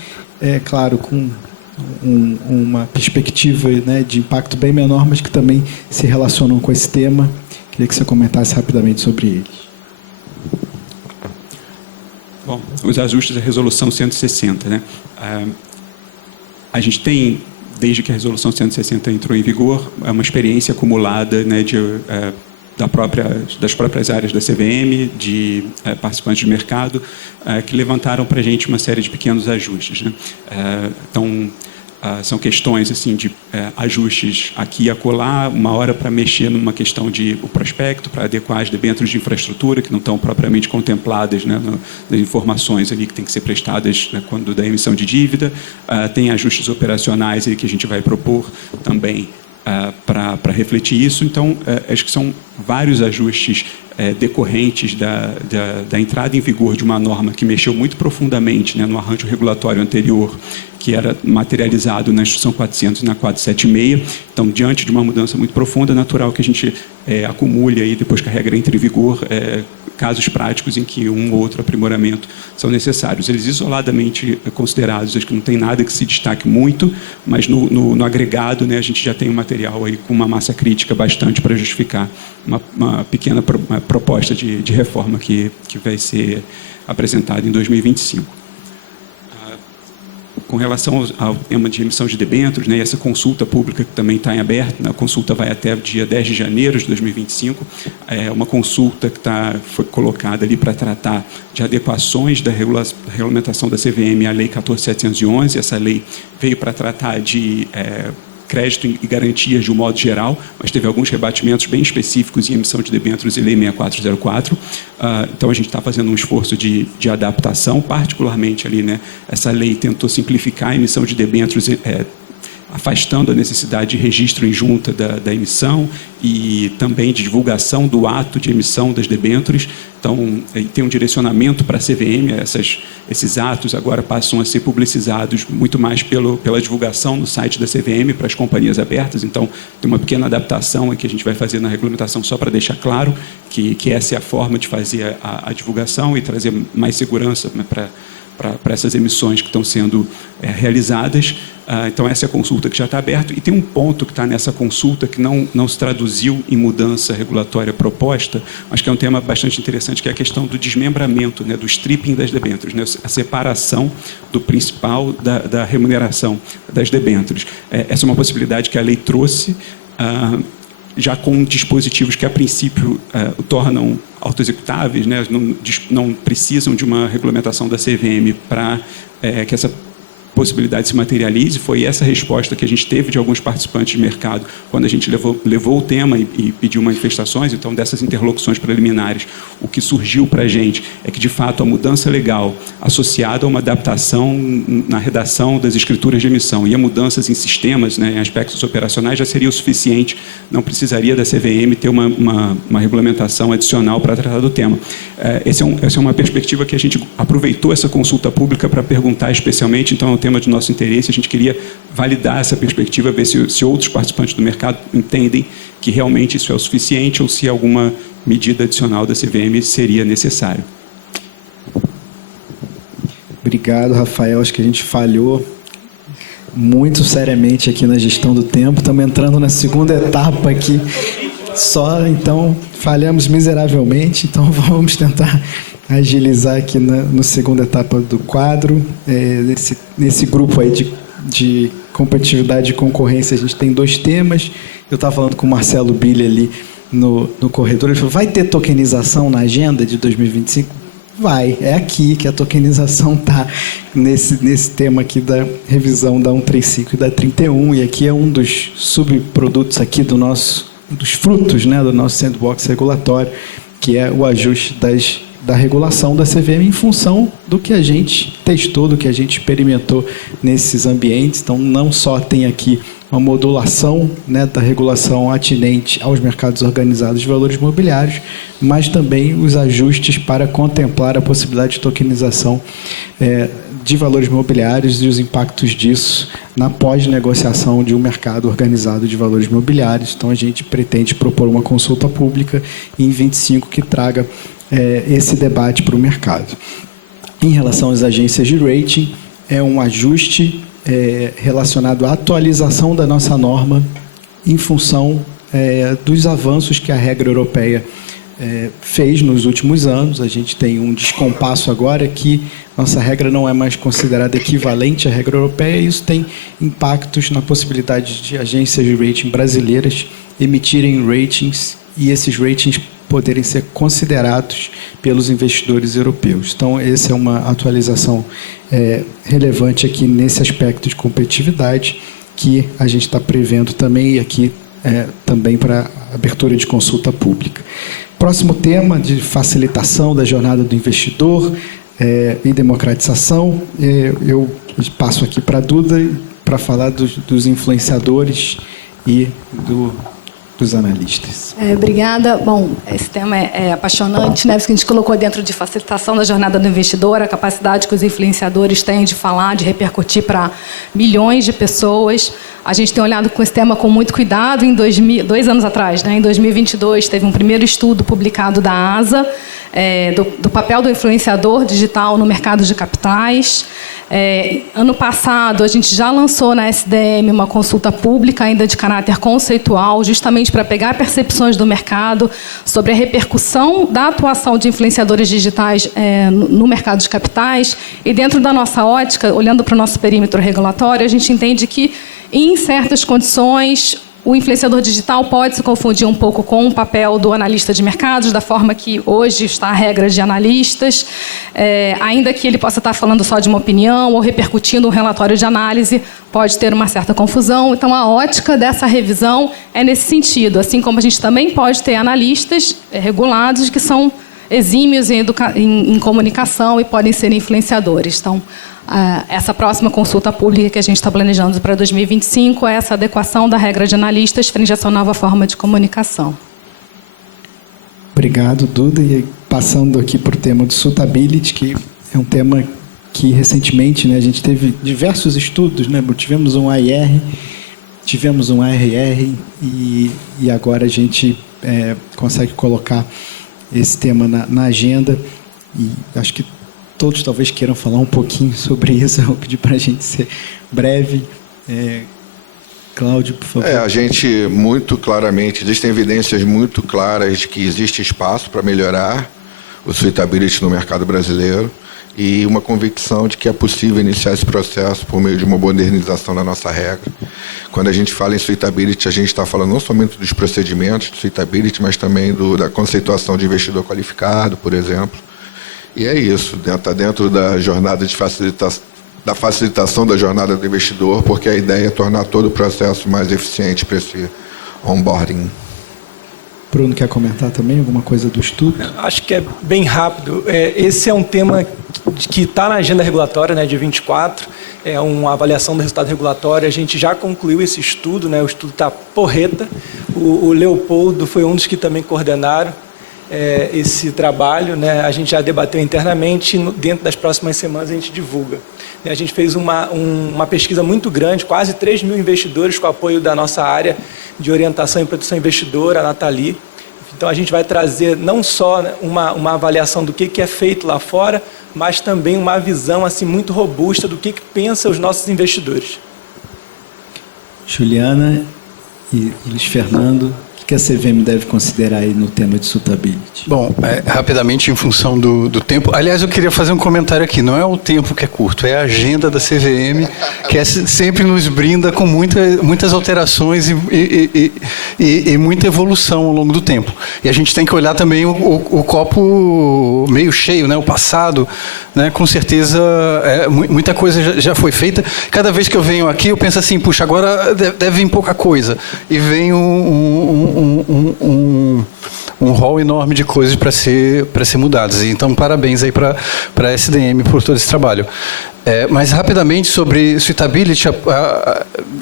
claro, com uma perspectiva, né, de impacto bem menor, mas que também se relacionam com esse tema. Queria que você comentasse rapidamente sobre eles. Bom, os ajustes da Resolução 160, né? A gente tem, desde que a Resolução 160 entrou em vigor, uma experiência acumulada, né, das próprias áreas da CVM, de participantes de mercado, que levantaram para a gente uma série de pequenos ajustes, né? Então, são questões assim, de ajustes aqui e acolá, uma hora para mexer numa questão de o prospecto, para adequar as debêntures de infraestrutura, que não estão propriamente contempladas, né, nas informações ali que têm que ser prestadas, né, quando da emissão de dívida. Tem ajustes operacionais aí que a gente vai propor também para refletir isso. Então, acho que são vários ajustes decorrentes da entrada em vigor de uma norma que mexeu muito profundamente, né, no arranjo regulatório anterior, que era materializado na Instrução 400 e na 476. Então, diante de uma mudança muito profunda, é natural que a gente acumule, aí, depois que a regra entre em vigor, casos práticos em que um ou outro aprimoramento são necessários. Eles isoladamente considerados, acho que não tem nada que se destaque muito, mas no agregado, né, a gente já tem um material aí com uma massa crítica bastante para justificar uma pequena proposta de reforma que vai ser apresentada em 2025. Com relação ao tema de emissão de debêntures, né, e essa consulta pública que também está em aberto, né, a consulta vai até o dia 10 de janeiro de 2025, é uma consulta que foi colocada ali para tratar de adequações da regulamentação da CVM à Lei 14.711. Essa lei veio para tratar de crédito e garantias de um modo geral, mas teve alguns rebatimentos bem específicos em emissão de debêntures e Lei 6404. Então, a gente está fazendo um esforço de adaptação, particularmente ali, né, essa lei tentou simplificar a emissão de debêntures, afastando a necessidade de registro em junta da emissão e também de divulgação do ato de emissão das debêntures. Então, tem um direcionamento para a CVM, esses atos agora passam a ser publicizados muito mais pela divulgação no site da CVM para as companhias abertas. Então, tem uma pequena adaptação que a gente vai fazer na regulamentação só para deixar claro que essa é a forma de fazer a divulgação e trazer mais segurança, né, para essas emissões que estão sendo realizadas. Então, essa é a consulta que já está aberta. E tem um ponto que está nessa consulta que não se traduziu em mudança regulatória proposta, mas que é um tema bastante interessante, que é a questão do desmembramento, né, do stripping das debêntures, né, a separação do principal da remuneração das debêntures. Essa é uma possibilidade que a lei trouxe, já com dispositivos que, a princípio, o tornam autoexecutáveis, né, não precisam de uma regulamentação da CVM para que essa possibilidade se materialize. Foi essa resposta que a gente teve de alguns participantes de mercado quando a gente levou o tema e pediu manifestações. Então, dessas interlocuções preliminares, o que surgiu para a gente é que, de fato, a mudança legal associada a uma adaptação na redação das escrituras de emissão e a mudanças em sistemas, né, em aspectos operacionais, já seria o suficiente. Não precisaria da CVM ter uma regulamentação adicional para tratar do tema. Essa é uma perspectiva que a gente aproveitou essa consulta pública para perguntar especialmente. Então, é um tema de nosso interesse. A gente queria validar essa perspectiva, ver se outros participantes do mercado entendem que realmente isso é o suficiente ou se alguma medida adicional da CVM seria necessário. Obrigado, Rafael. Acho que a gente falhou muito seriamente aqui na gestão do tempo. Estamos entrando na segunda etapa aqui. Então, falhamos miseravelmente. Então, vamos tentar agilizar aqui na segunda etapa do quadro. Nesse grupo aí de competitividade e concorrência, a gente tem 2 temas. Eu estava falando com o Marcelo Billy ali no corredor. Ele falou, vai ter tokenização na agenda de 2025? Vai, é aqui que a tokenização está nesse tema aqui da revisão da 135 e da 31, e aqui é um dos subprodutos aqui dos frutos, né, do nosso sandbox regulatório, que é o ajuste da regulação da CVM em função do que a gente testou, do que a gente experimentou nesses ambientes. Então, não só tem aqui uma modulação, né, da regulação atinente aos mercados organizados de valores imobiliários, mas também os ajustes para contemplar a possibilidade de tokenização de valores imobiliários e os impactos disso na pós-negociação de um mercado organizado de valores imobiliários. Então, a gente pretende propor uma consulta pública em 25 que traga esse debate para o mercado. Em relação às agências de rating, é um ajuste relacionado à atualização da nossa norma em função dos avanços que a regra europeia fez nos últimos anos. A gente tem um descompasso agora que nossa regra não é mais considerada equivalente à regra europeia, e isso tem impactos na possibilidade de agências de rating brasileiras emitirem ratings e esses ratings poderem ser considerados pelos investidores europeus. Então, essa é uma atualização relevante aqui nesse aspecto de competitividade que a gente está prevendo também, e aqui também para abertura de consulta pública. Próximo tema de facilitação da jornada do investidor e democratização. Eu passo aqui para a Duda para falar dos influenciadores e dos analistas. Obrigada. Bom, esse tema é apaixonante, né? Porque a gente colocou dentro de facilitação da jornada do investidor, a capacidade que os influenciadores têm de falar, de repercutir para milhões de pessoas. A gente tem olhado com esse tema com muito cuidado. 2 anos atrás, né? Em 2022, teve um primeiro estudo publicado da ASA, do papel do influenciador digital no mercado de capitais. Ano passado, a gente já lançou na SDM uma consulta pública, ainda de caráter conceitual, justamente para pegar percepções do mercado sobre a repercussão da atuação de influenciadores digitais no mercado de capitais. E dentro da nossa ótica, olhando para o nosso perímetro regulatório, a gente entende que, em certas condições, o influenciador digital pode se confundir um pouco com o papel do analista de mercados, da forma que hoje está a regra de analistas, ainda que ele possa estar falando só de uma opinião ou repercutindo um relatório de análise, pode ter uma certa confusão. Então, a ótica dessa revisão é nesse sentido, assim como a gente também pode ter analistas regulados que são exímios em comunicação e podem ser influenciadores. Então, essa próxima consulta pública que a gente está planejando para 2025 é essa adequação da regra de analistas frente a essa nova forma de comunicação. Obrigado, Duda. E passando aqui para o tema do suitability, que é um tema que recentemente, né, a gente teve diversos estudos, né? Tivemos um AIR, tivemos um ARR e agora a gente consegue colocar esse tema na agenda, e acho que todos talvez queiram falar um pouquinho sobre isso. Eu vou pedir para a gente ser breve. Cláudio, por favor. A gente, muito claramente, existem evidências muito claras de que existe espaço para melhorar o suitability no mercado brasileiro e uma convicção de que é possível iniciar esse processo por meio de uma modernização da nossa regra. Quando a gente fala em suitability, a gente está falando não somente dos procedimentos de suitability, mas também da conceituação de investidor qualificado, por exemplo. E é isso, está dentro da jornada de facilitação da jornada do investidor, porque a ideia é tornar todo o processo mais eficiente para esse onboarding. Bruno, quer comentar também alguma coisa do estudo? Acho que é bem rápido. Esse é um tema que está na agenda regulatória, né, de 24, é uma avaliação do resultado regulatório. A gente já concluiu esse estudo, né, o estudo está porreta. O Leopoldo foi um dos que também coordenaram esse trabalho, né? A gente já debateu internamente, dentro das próximas semanas a gente divulga. A gente fez uma pesquisa muito grande, quase 3 mil investidores com apoio da nossa área de orientação e proteção investidora, a Nathalie. Então, a gente vai trazer não só uma avaliação do que é feito lá fora, mas também uma visão assim muito robusta do que pensam os nossos investidores. Juliana e Luiz Fernando, o que a CVM deve considerar aí no tema de suitability? Bom, rapidamente, em função do tempo. Aliás, eu queria fazer um comentário aqui. Não é o tempo que é curto, é a agenda da CVM, que sempre nos brinda com muitas alterações e muita evolução ao longo do tempo. E a gente tem que olhar também o copo meio cheio, né? O passado, né? Com certeza, muita coisa já foi feita. Cada vez que eu venho aqui, eu penso assim, puxa, agora deve vir pouca coisa. E vem um rol enorme de coisas para ser mudadas. Então, parabéns aí para a SDM por todo esse trabalho. Mas, rapidamente, sobre suitability,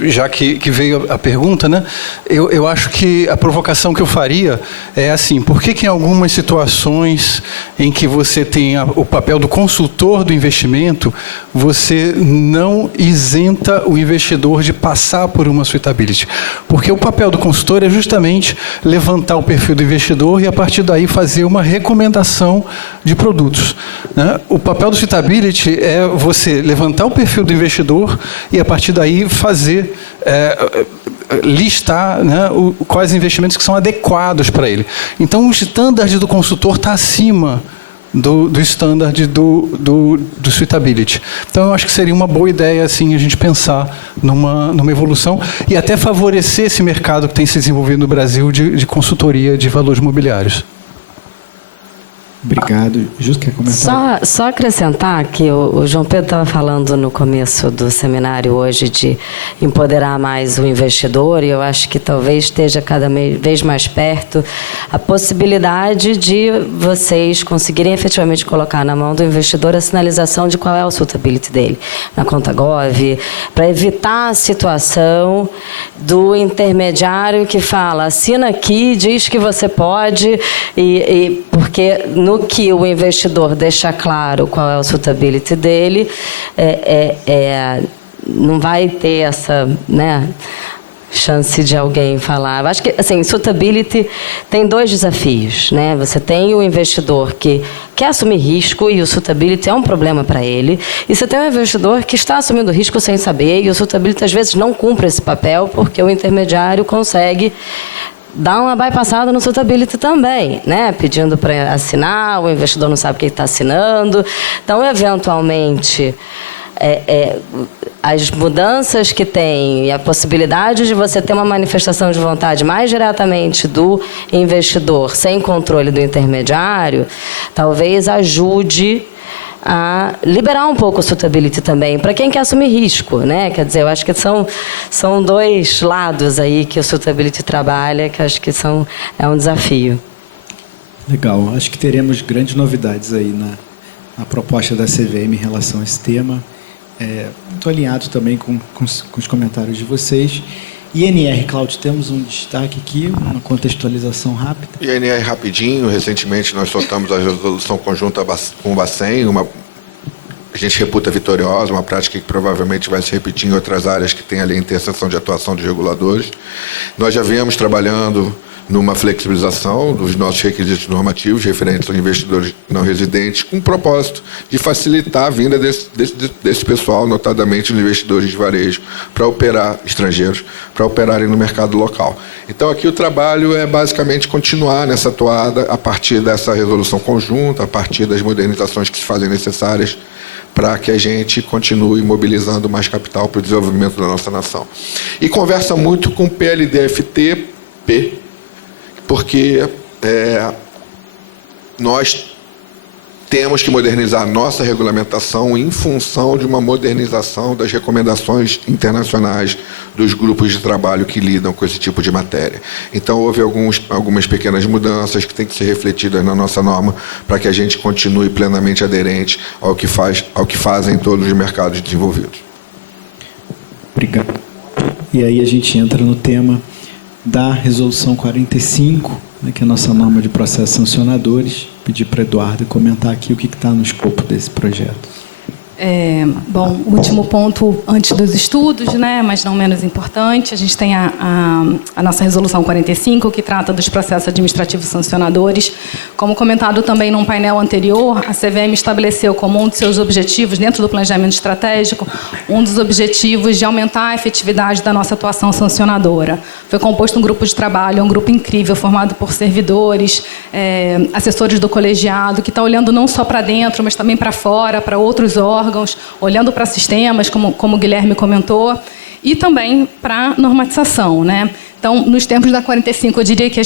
já que veio a pergunta, né? Eu acho que a provocação que eu faria é assim, por que em algumas situações em que você tem o papel do consultor do investimento, você não isenta o investidor de passar por uma suitability? Porque o papel do consultor é justamente levantar o perfil do investidor e, a partir daí, fazer uma recomendação de produtos, né? O papel do suitability é você levantar o perfil do investidor e, a partir daí, fazer, listar, né, quais investimentos que são adequados para ele. Então, o standard do consultor está acima do standard do suitability. Então, eu acho que seria uma boa ideia assim, a gente pensar numa evolução e até favorecer esse mercado que tem se desenvolvido no Brasil de consultoria de valores imobiliários. Obrigado. Justo, quer comentar? Só acrescentar que o João Pedro estava falando no começo do seminário hoje de empoderar mais o investidor, e eu acho que talvez esteja cada vez mais perto a possibilidade de vocês conseguirem efetivamente colocar na mão do investidor a sinalização de qual é o suitability dele na conta Gov, para evitar a situação do intermediário que fala, assina aqui, diz que você pode, porque no que o investidor deixa claro qual é o suitability dele, não vai ter essa, né, chance de alguém falar. Eu acho que, assim, suitability tem dois desafios, né? Você tem o investidor que quer assumir risco e o suitability é um problema para ele. E você tem um investidor que está assumindo risco sem saber e o suitability às vezes não cumpre esse papel porque o intermediário consegue dar uma bypassada no suitability também, né? Pedindo para assinar, o investidor não sabe o que está assinando. Então, eventualmente, as mudanças que tem e a possibilidade de você ter uma manifestação de vontade mais diretamente do investidor, sem controle do intermediário, talvez ajude a liberar um pouco o suitability também, para quem quer assumir risco, né? Quer dizer, eu acho que são dois lados aí que o suitability trabalha, que acho que é um desafio. Legal, acho que teremos grandes novidades aí na proposta da CVM em relação a esse tema. Estou alinhado também com os comentários de vocês. INR, Cláudio, temos um destaque aqui, uma contextualização rápida. INR rapidinho, recentemente nós soltamos a resolução conjunta com o Bacen, a gente reputa vitoriosa, uma prática que provavelmente vai se repetir em outras áreas que tem ali a interseção de atuação dos reguladores. Nós já viemos trabalhando numa flexibilização dos nossos requisitos normativos referentes aos investidores não residentes, com o propósito de facilitar a vinda desse pessoal, notadamente os investidores de varejo, para operar estrangeiros, para operarem no mercado local. Então, aqui o trabalho é basicamente continuar nessa toada a partir dessa resolução conjunta, a partir das modernizações que se fazem necessárias para que a gente continue mobilizando mais capital para o desenvolvimento da nossa nação. E conversa muito com o PLD-FT-P, porque nós temos que modernizar nossa regulamentação em função de uma modernização das recomendações internacionais dos grupos de trabalho que lidam com esse tipo de matéria. Então, houve algumas pequenas mudanças que têm que ser refletidas na nossa norma para que a gente continue plenamente aderente ao que fazem todos os mercados desenvolvidos. Obrigado. E aí a gente entra no tema da Resolução 45, né, que é a nossa norma de processos sancionadores. Pedir para Eduardo comentar aqui o que está no escopo desse projeto. Bom, o último ponto antes dos estudos, né, mas não menos importante, a gente tem a nossa Resolução 45, que trata dos processos administrativos sancionadores. Como comentado também num painel anterior, a CVM estabeleceu como um dos seus objetivos, dentro do planejamento estratégico, um dos objetivos de aumentar a efetividade da nossa atuação sancionadora. Foi composto um grupo de trabalho, um grupo incrível, formado por servidores, assessores do colegiado, que está olhando não só para dentro, mas também para fora, para outros órgãos, olhando para sistemas, como o Guilherme comentou, e também para normatização, né? Então, nos tempos da 45, eu diria que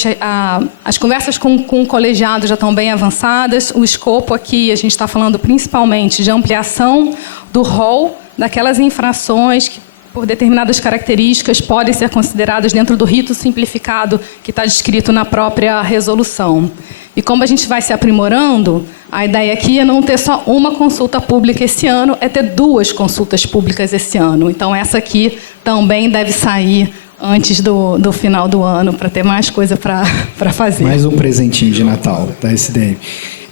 as conversas com o colegiado já estão bem avançadas. O escopo aqui, a gente está falando principalmente de ampliação do rol daquelas infrações que, por determinadas características, podem ser consideradas dentro do rito simplificado que está descrito na própria resolução. E como a gente vai se aprimorando, a ideia aqui é não ter só uma consulta pública esse ano, é ter 2 consultas públicas esse ano. Então, essa aqui também deve sair antes do final do ano, para ter mais coisa para fazer. Mais um presentinho de Natal da SDM.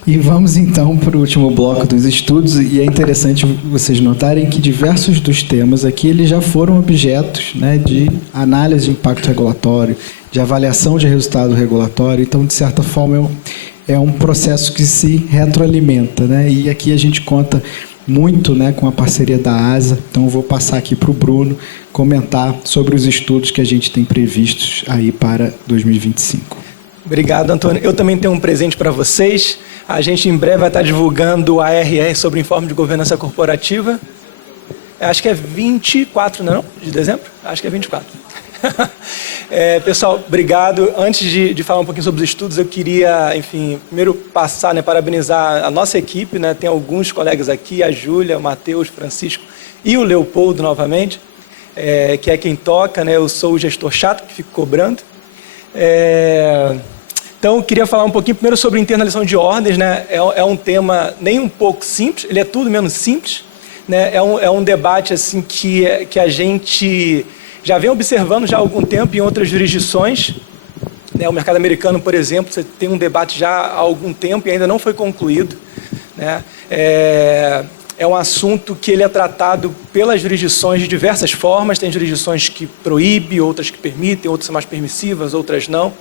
E vamos então para o último bloco dos estudos, e é interessante vocês notarem que diversos dos temas aqui eles já foram objetos, né, de análise de impacto regulatório, de avaliação de resultado regulatório. Então, de certa forma, é um processo que se retroalimenta, né? E aqui a gente conta muito, né, com a parceria da ASA. Então, eu vou passar aqui para o Bruno comentar sobre os estudos que a gente tem previstos aí para 2025. Obrigado, Antônio. Eu também tenho um presente para vocês. A gente em breve vai estar divulgando a ARR sobre o Informe de Governança Corporativa. Acho que é 24, não? De dezembro? Acho que é 24. Pessoal, obrigado. Antes de falar um pouquinho sobre os estudos, eu queria, enfim, primeiro passar, né, parabenizar a nossa equipe, né? Tem alguns colegas aqui, a Júlia, o Matheus, o Francisco e o Leopoldo, novamente, que é quem toca, né? Eu sou o gestor chato, que fico cobrando. Então, eu queria falar um pouquinho primeiro sobre internalização de ordens, né? É um tema nem um pouco simples, ele é tudo menos simples, né? É um debate assim, que a gente já vem observando já há algum tempo em outras jurisdições, né? O mercado americano, por exemplo, você tem um debate já há algum tempo e ainda não foi concluído, né? É um assunto que ele é tratado pelas jurisdições de diversas formas. Tem jurisdições que proíbem, outras que permitem, outras são mais permissivas, outras não.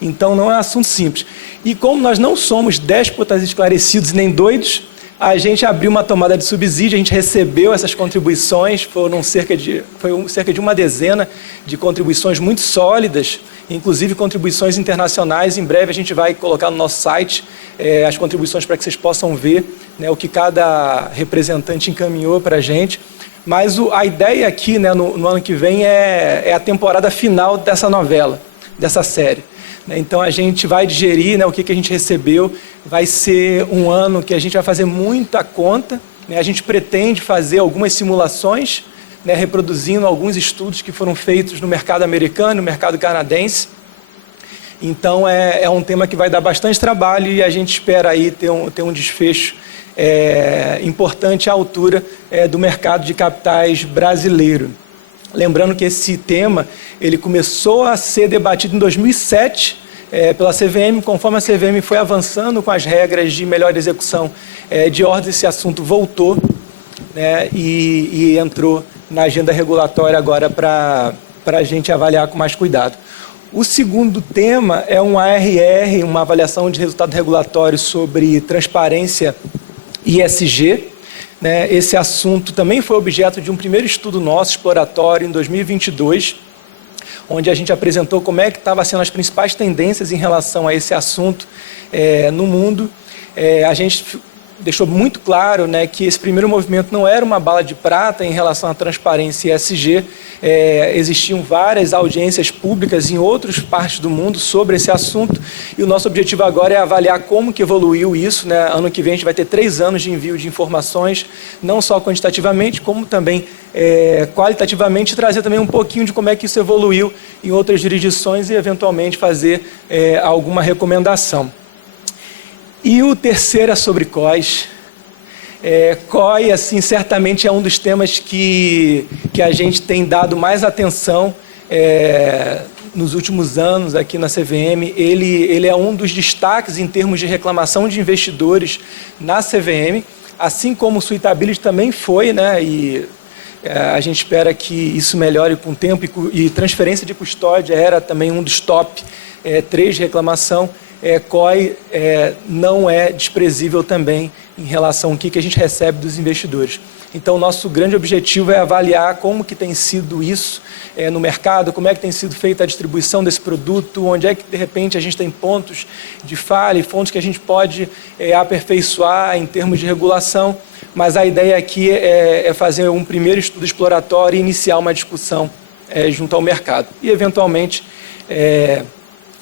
Então, não é um assunto simples. E como nós não somos déspotas esclarecidos nem doidos, a gente abriu uma tomada de subsídio, a gente recebeu essas contribuições, foi cerca de uma dezena de contribuições muito sólidas, inclusive contribuições internacionais. Em breve a gente vai colocar no nosso site as contribuições para que vocês possam ver, né, o que cada representante encaminhou para a gente. Mas a ideia aqui, né, no ano que vem é a temporada final dessa novela, dessa série. Então, a gente vai digerir, né, o que a gente recebeu. Vai ser um ano que a gente vai fazer muita conta, né? A gente pretende fazer algumas simulações, né, reproduzindo alguns estudos que foram feitos no mercado americano, no mercado canadense. Então, é um tema que vai dar bastante trabalho e a gente espera aí ter um desfecho importante à altura do mercado de capitais brasileiro. Lembrando que esse tema ele começou a ser debatido em 2007 pela CVM. Conforme a CVM foi avançando com as regras de melhor execução de ordens, esse assunto voltou, né, e entrou na agenda regulatória agora para a gente avaliar com mais cuidado. O segundo tema é um ARR, uma avaliação de resultado regulatório sobre transparência e ESG. Esse assunto também foi objeto de um primeiro estudo nosso, exploratório, em 2022, onde a gente apresentou como é que estavam sendo as principais tendências em relação a esse assunto no mundo. A gente deixou muito claro, né, que esse primeiro movimento não era uma bala de prata em relação à transparência e ESG. Existiam várias audiências públicas em outras partes do mundo sobre esse assunto, e o nosso objetivo agora é avaliar como que evoluiu isso, né? Ano que vem a gente vai ter 3 anos de envio de informações, não só quantitativamente, como também qualitativamente, trazer também um pouquinho de como é que isso evoluiu em outras jurisdições e eventualmente fazer alguma recomendação. E o terceiro é sobre COIs. COI, assim, certamente é um dos temas que a gente tem dado mais atenção nos últimos anos aqui na CVM. Ele é um dos destaques em termos de reclamação de investidores na CVM, assim como o suitability também foi, né? E a gente espera que isso melhore com o tempo, e transferência de custódia era também um dos top 3 de reclamação COI não é desprezível também em relação ao que a gente recebe dos investidores. Então, nosso grande objetivo é avaliar como que tem sido isso no mercado, como é que tem sido feita a distribuição desse produto, onde é que, de repente, a gente tem pontos de falha, pontos que a gente pode aperfeiçoar em termos de regulação, mas a ideia aqui é fazer um primeiro estudo exploratório e iniciar uma discussão junto ao mercado e, eventualmente,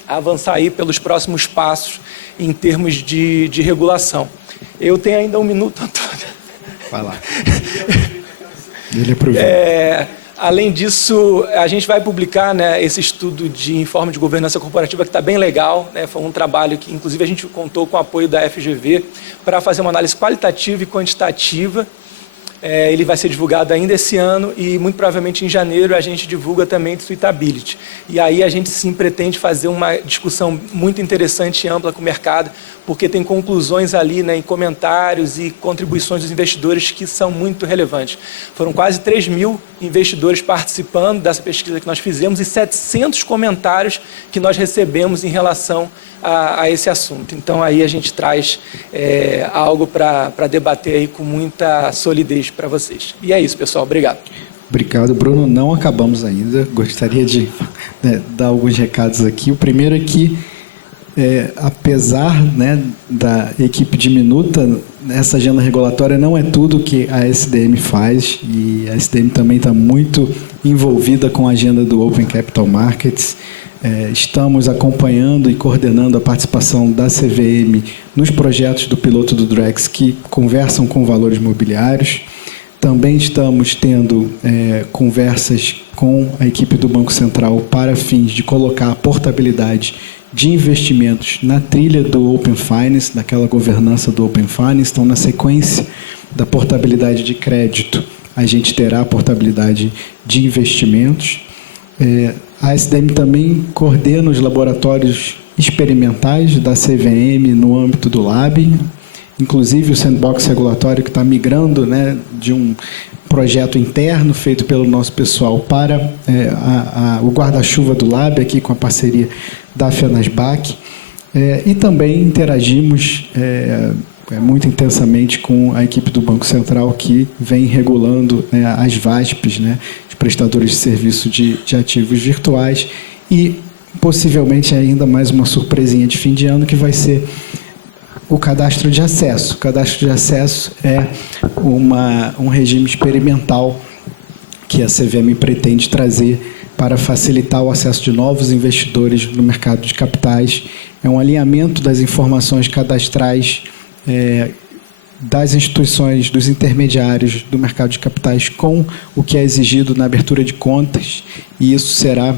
avançar aí pelos próximos passos em termos de regulação. Eu tenho ainda 1 minuto, Antônio. Vai lá. Ele aproveitou. Além disso, a gente vai publicar, né, esse estudo de informe de governança corporativa que está bem legal, né, foi um trabalho que, inclusive, a gente contou com o apoio da FGV para fazer uma análise qualitativa e quantitativa. Ele vai ser divulgado ainda esse ano e, muito provavelmente, em janeiro, a gente divulga também de suitability. E aí a gente, sim, pretende fazer uma discussão muito interessante e ampla com o mercado, porque tem conclusões ali, né, em comentários e contribuições dos investidores que são muito relevantes. Foram quase 3.000 investidores participando dessa pesquisa que nós fizemos e 700 comentários que nós recebemos em relação a esse assunto. Então, aí a gente traz algo para debater aí com muita solidez para vocês. E é isso, pessoal. Obrigado. Obrigado, Bruno. Não acabamos ainda. Gostaria de dar alguns recados aqui. O primeiro é que, apesar, né, da equipe diminuta, essa agenda regulatória não é tudo que a SDM faz, e a SDM também está muito envolvida com a agenda do Open Capital Markets. Estamos acompanhando e coordenando a participação da CVM nos projetos do piloto do Drex que conversam com valores mobiliários. Também estamos tendo conversas com a equipe do Banco Central para fins de colocar a portabilidade de investimentos na trilha do Open Finance, daquela governança do Open Finance. Então, na sequência da portabilidade de crédito, a gente terá a portabilidade de investimentos. A SDM também coordena os laboratórios experimentais da CVM no âmbito do Lab, inclusive o sandbox regulatório que está migrando, né, de um projeto interno feito pelo nosso pessoal para o guarda-chuva do Lab, aqui com a parceria da FENASBAC, e também interagimos muito intensamente com a equipe do Banco Central, que vem regulando, né, as VASPs, né, os prestadores de serviço de ativos virtuais, e possivelmente ainda mais uma surpresinha de fim de ano, que vai ser o cadastro de acesso. O cadastro de acesso é um regime experimental que a CVM pretende trazer para facilitar o acesso de novos investidores no mercado de capitais. É um alinhamento das informações cadastrais das instituições, dos intermediários do mercado de capitais com o que é exigido na abertura de contas, e isso será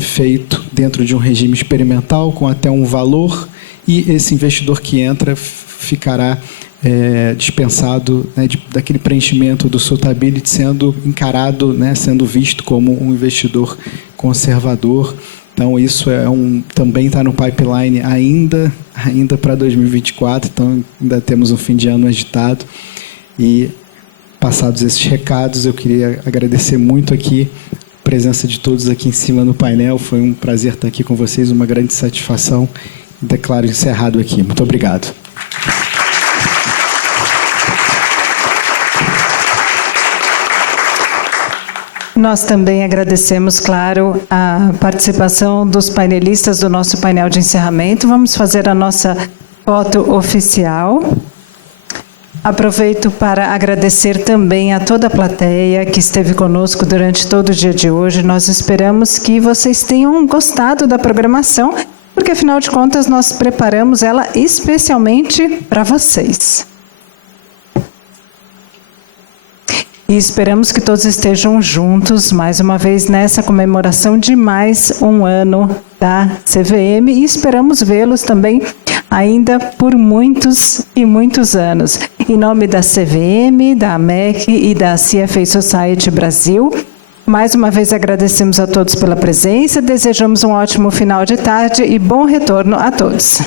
feito dentro de um regime experimental com até um valor, e esse investidor que entra ficará dispensado, né, daquele preenchimento do suitability, sendo encarado, né, sendo visto como um investidor conservador. Então, isso também está no pipeline ainda para 2024, então ainda temos um fim de ano agitado. E, passados esses recados, eu queria agradecer muito aqui a presença de todos aqui em cima no painel. Foi um prazer estar aqui com vocês, uma grande satisfação. Declaro encerrado aqui. Muito obrigado. Nós também agradecemos, claro, a participação dos painelistas do nosso painel de encerramento. Vamos fazer a nossa foto oficial. Aproveito para agradecer também a toda a plateia que esteve conosco durante todo o dia de hoje. Nós esperamos que vocês tenham gostado da programação, porque, afinal de contas, nós preparamos ela especialmente para vocês. E esperamos que todos estejam juntos, mais uma vez, nessa comemoração de mais um ano da CVM, e esperamos vê-los também ainda por muitos e muitos anos. Em nome da CVM, da AMEC e da CFA Society Brasil, mais uma vez agradecemos a todos pela presença, desejamos um ótimo final de tarde e bom retorno a todos.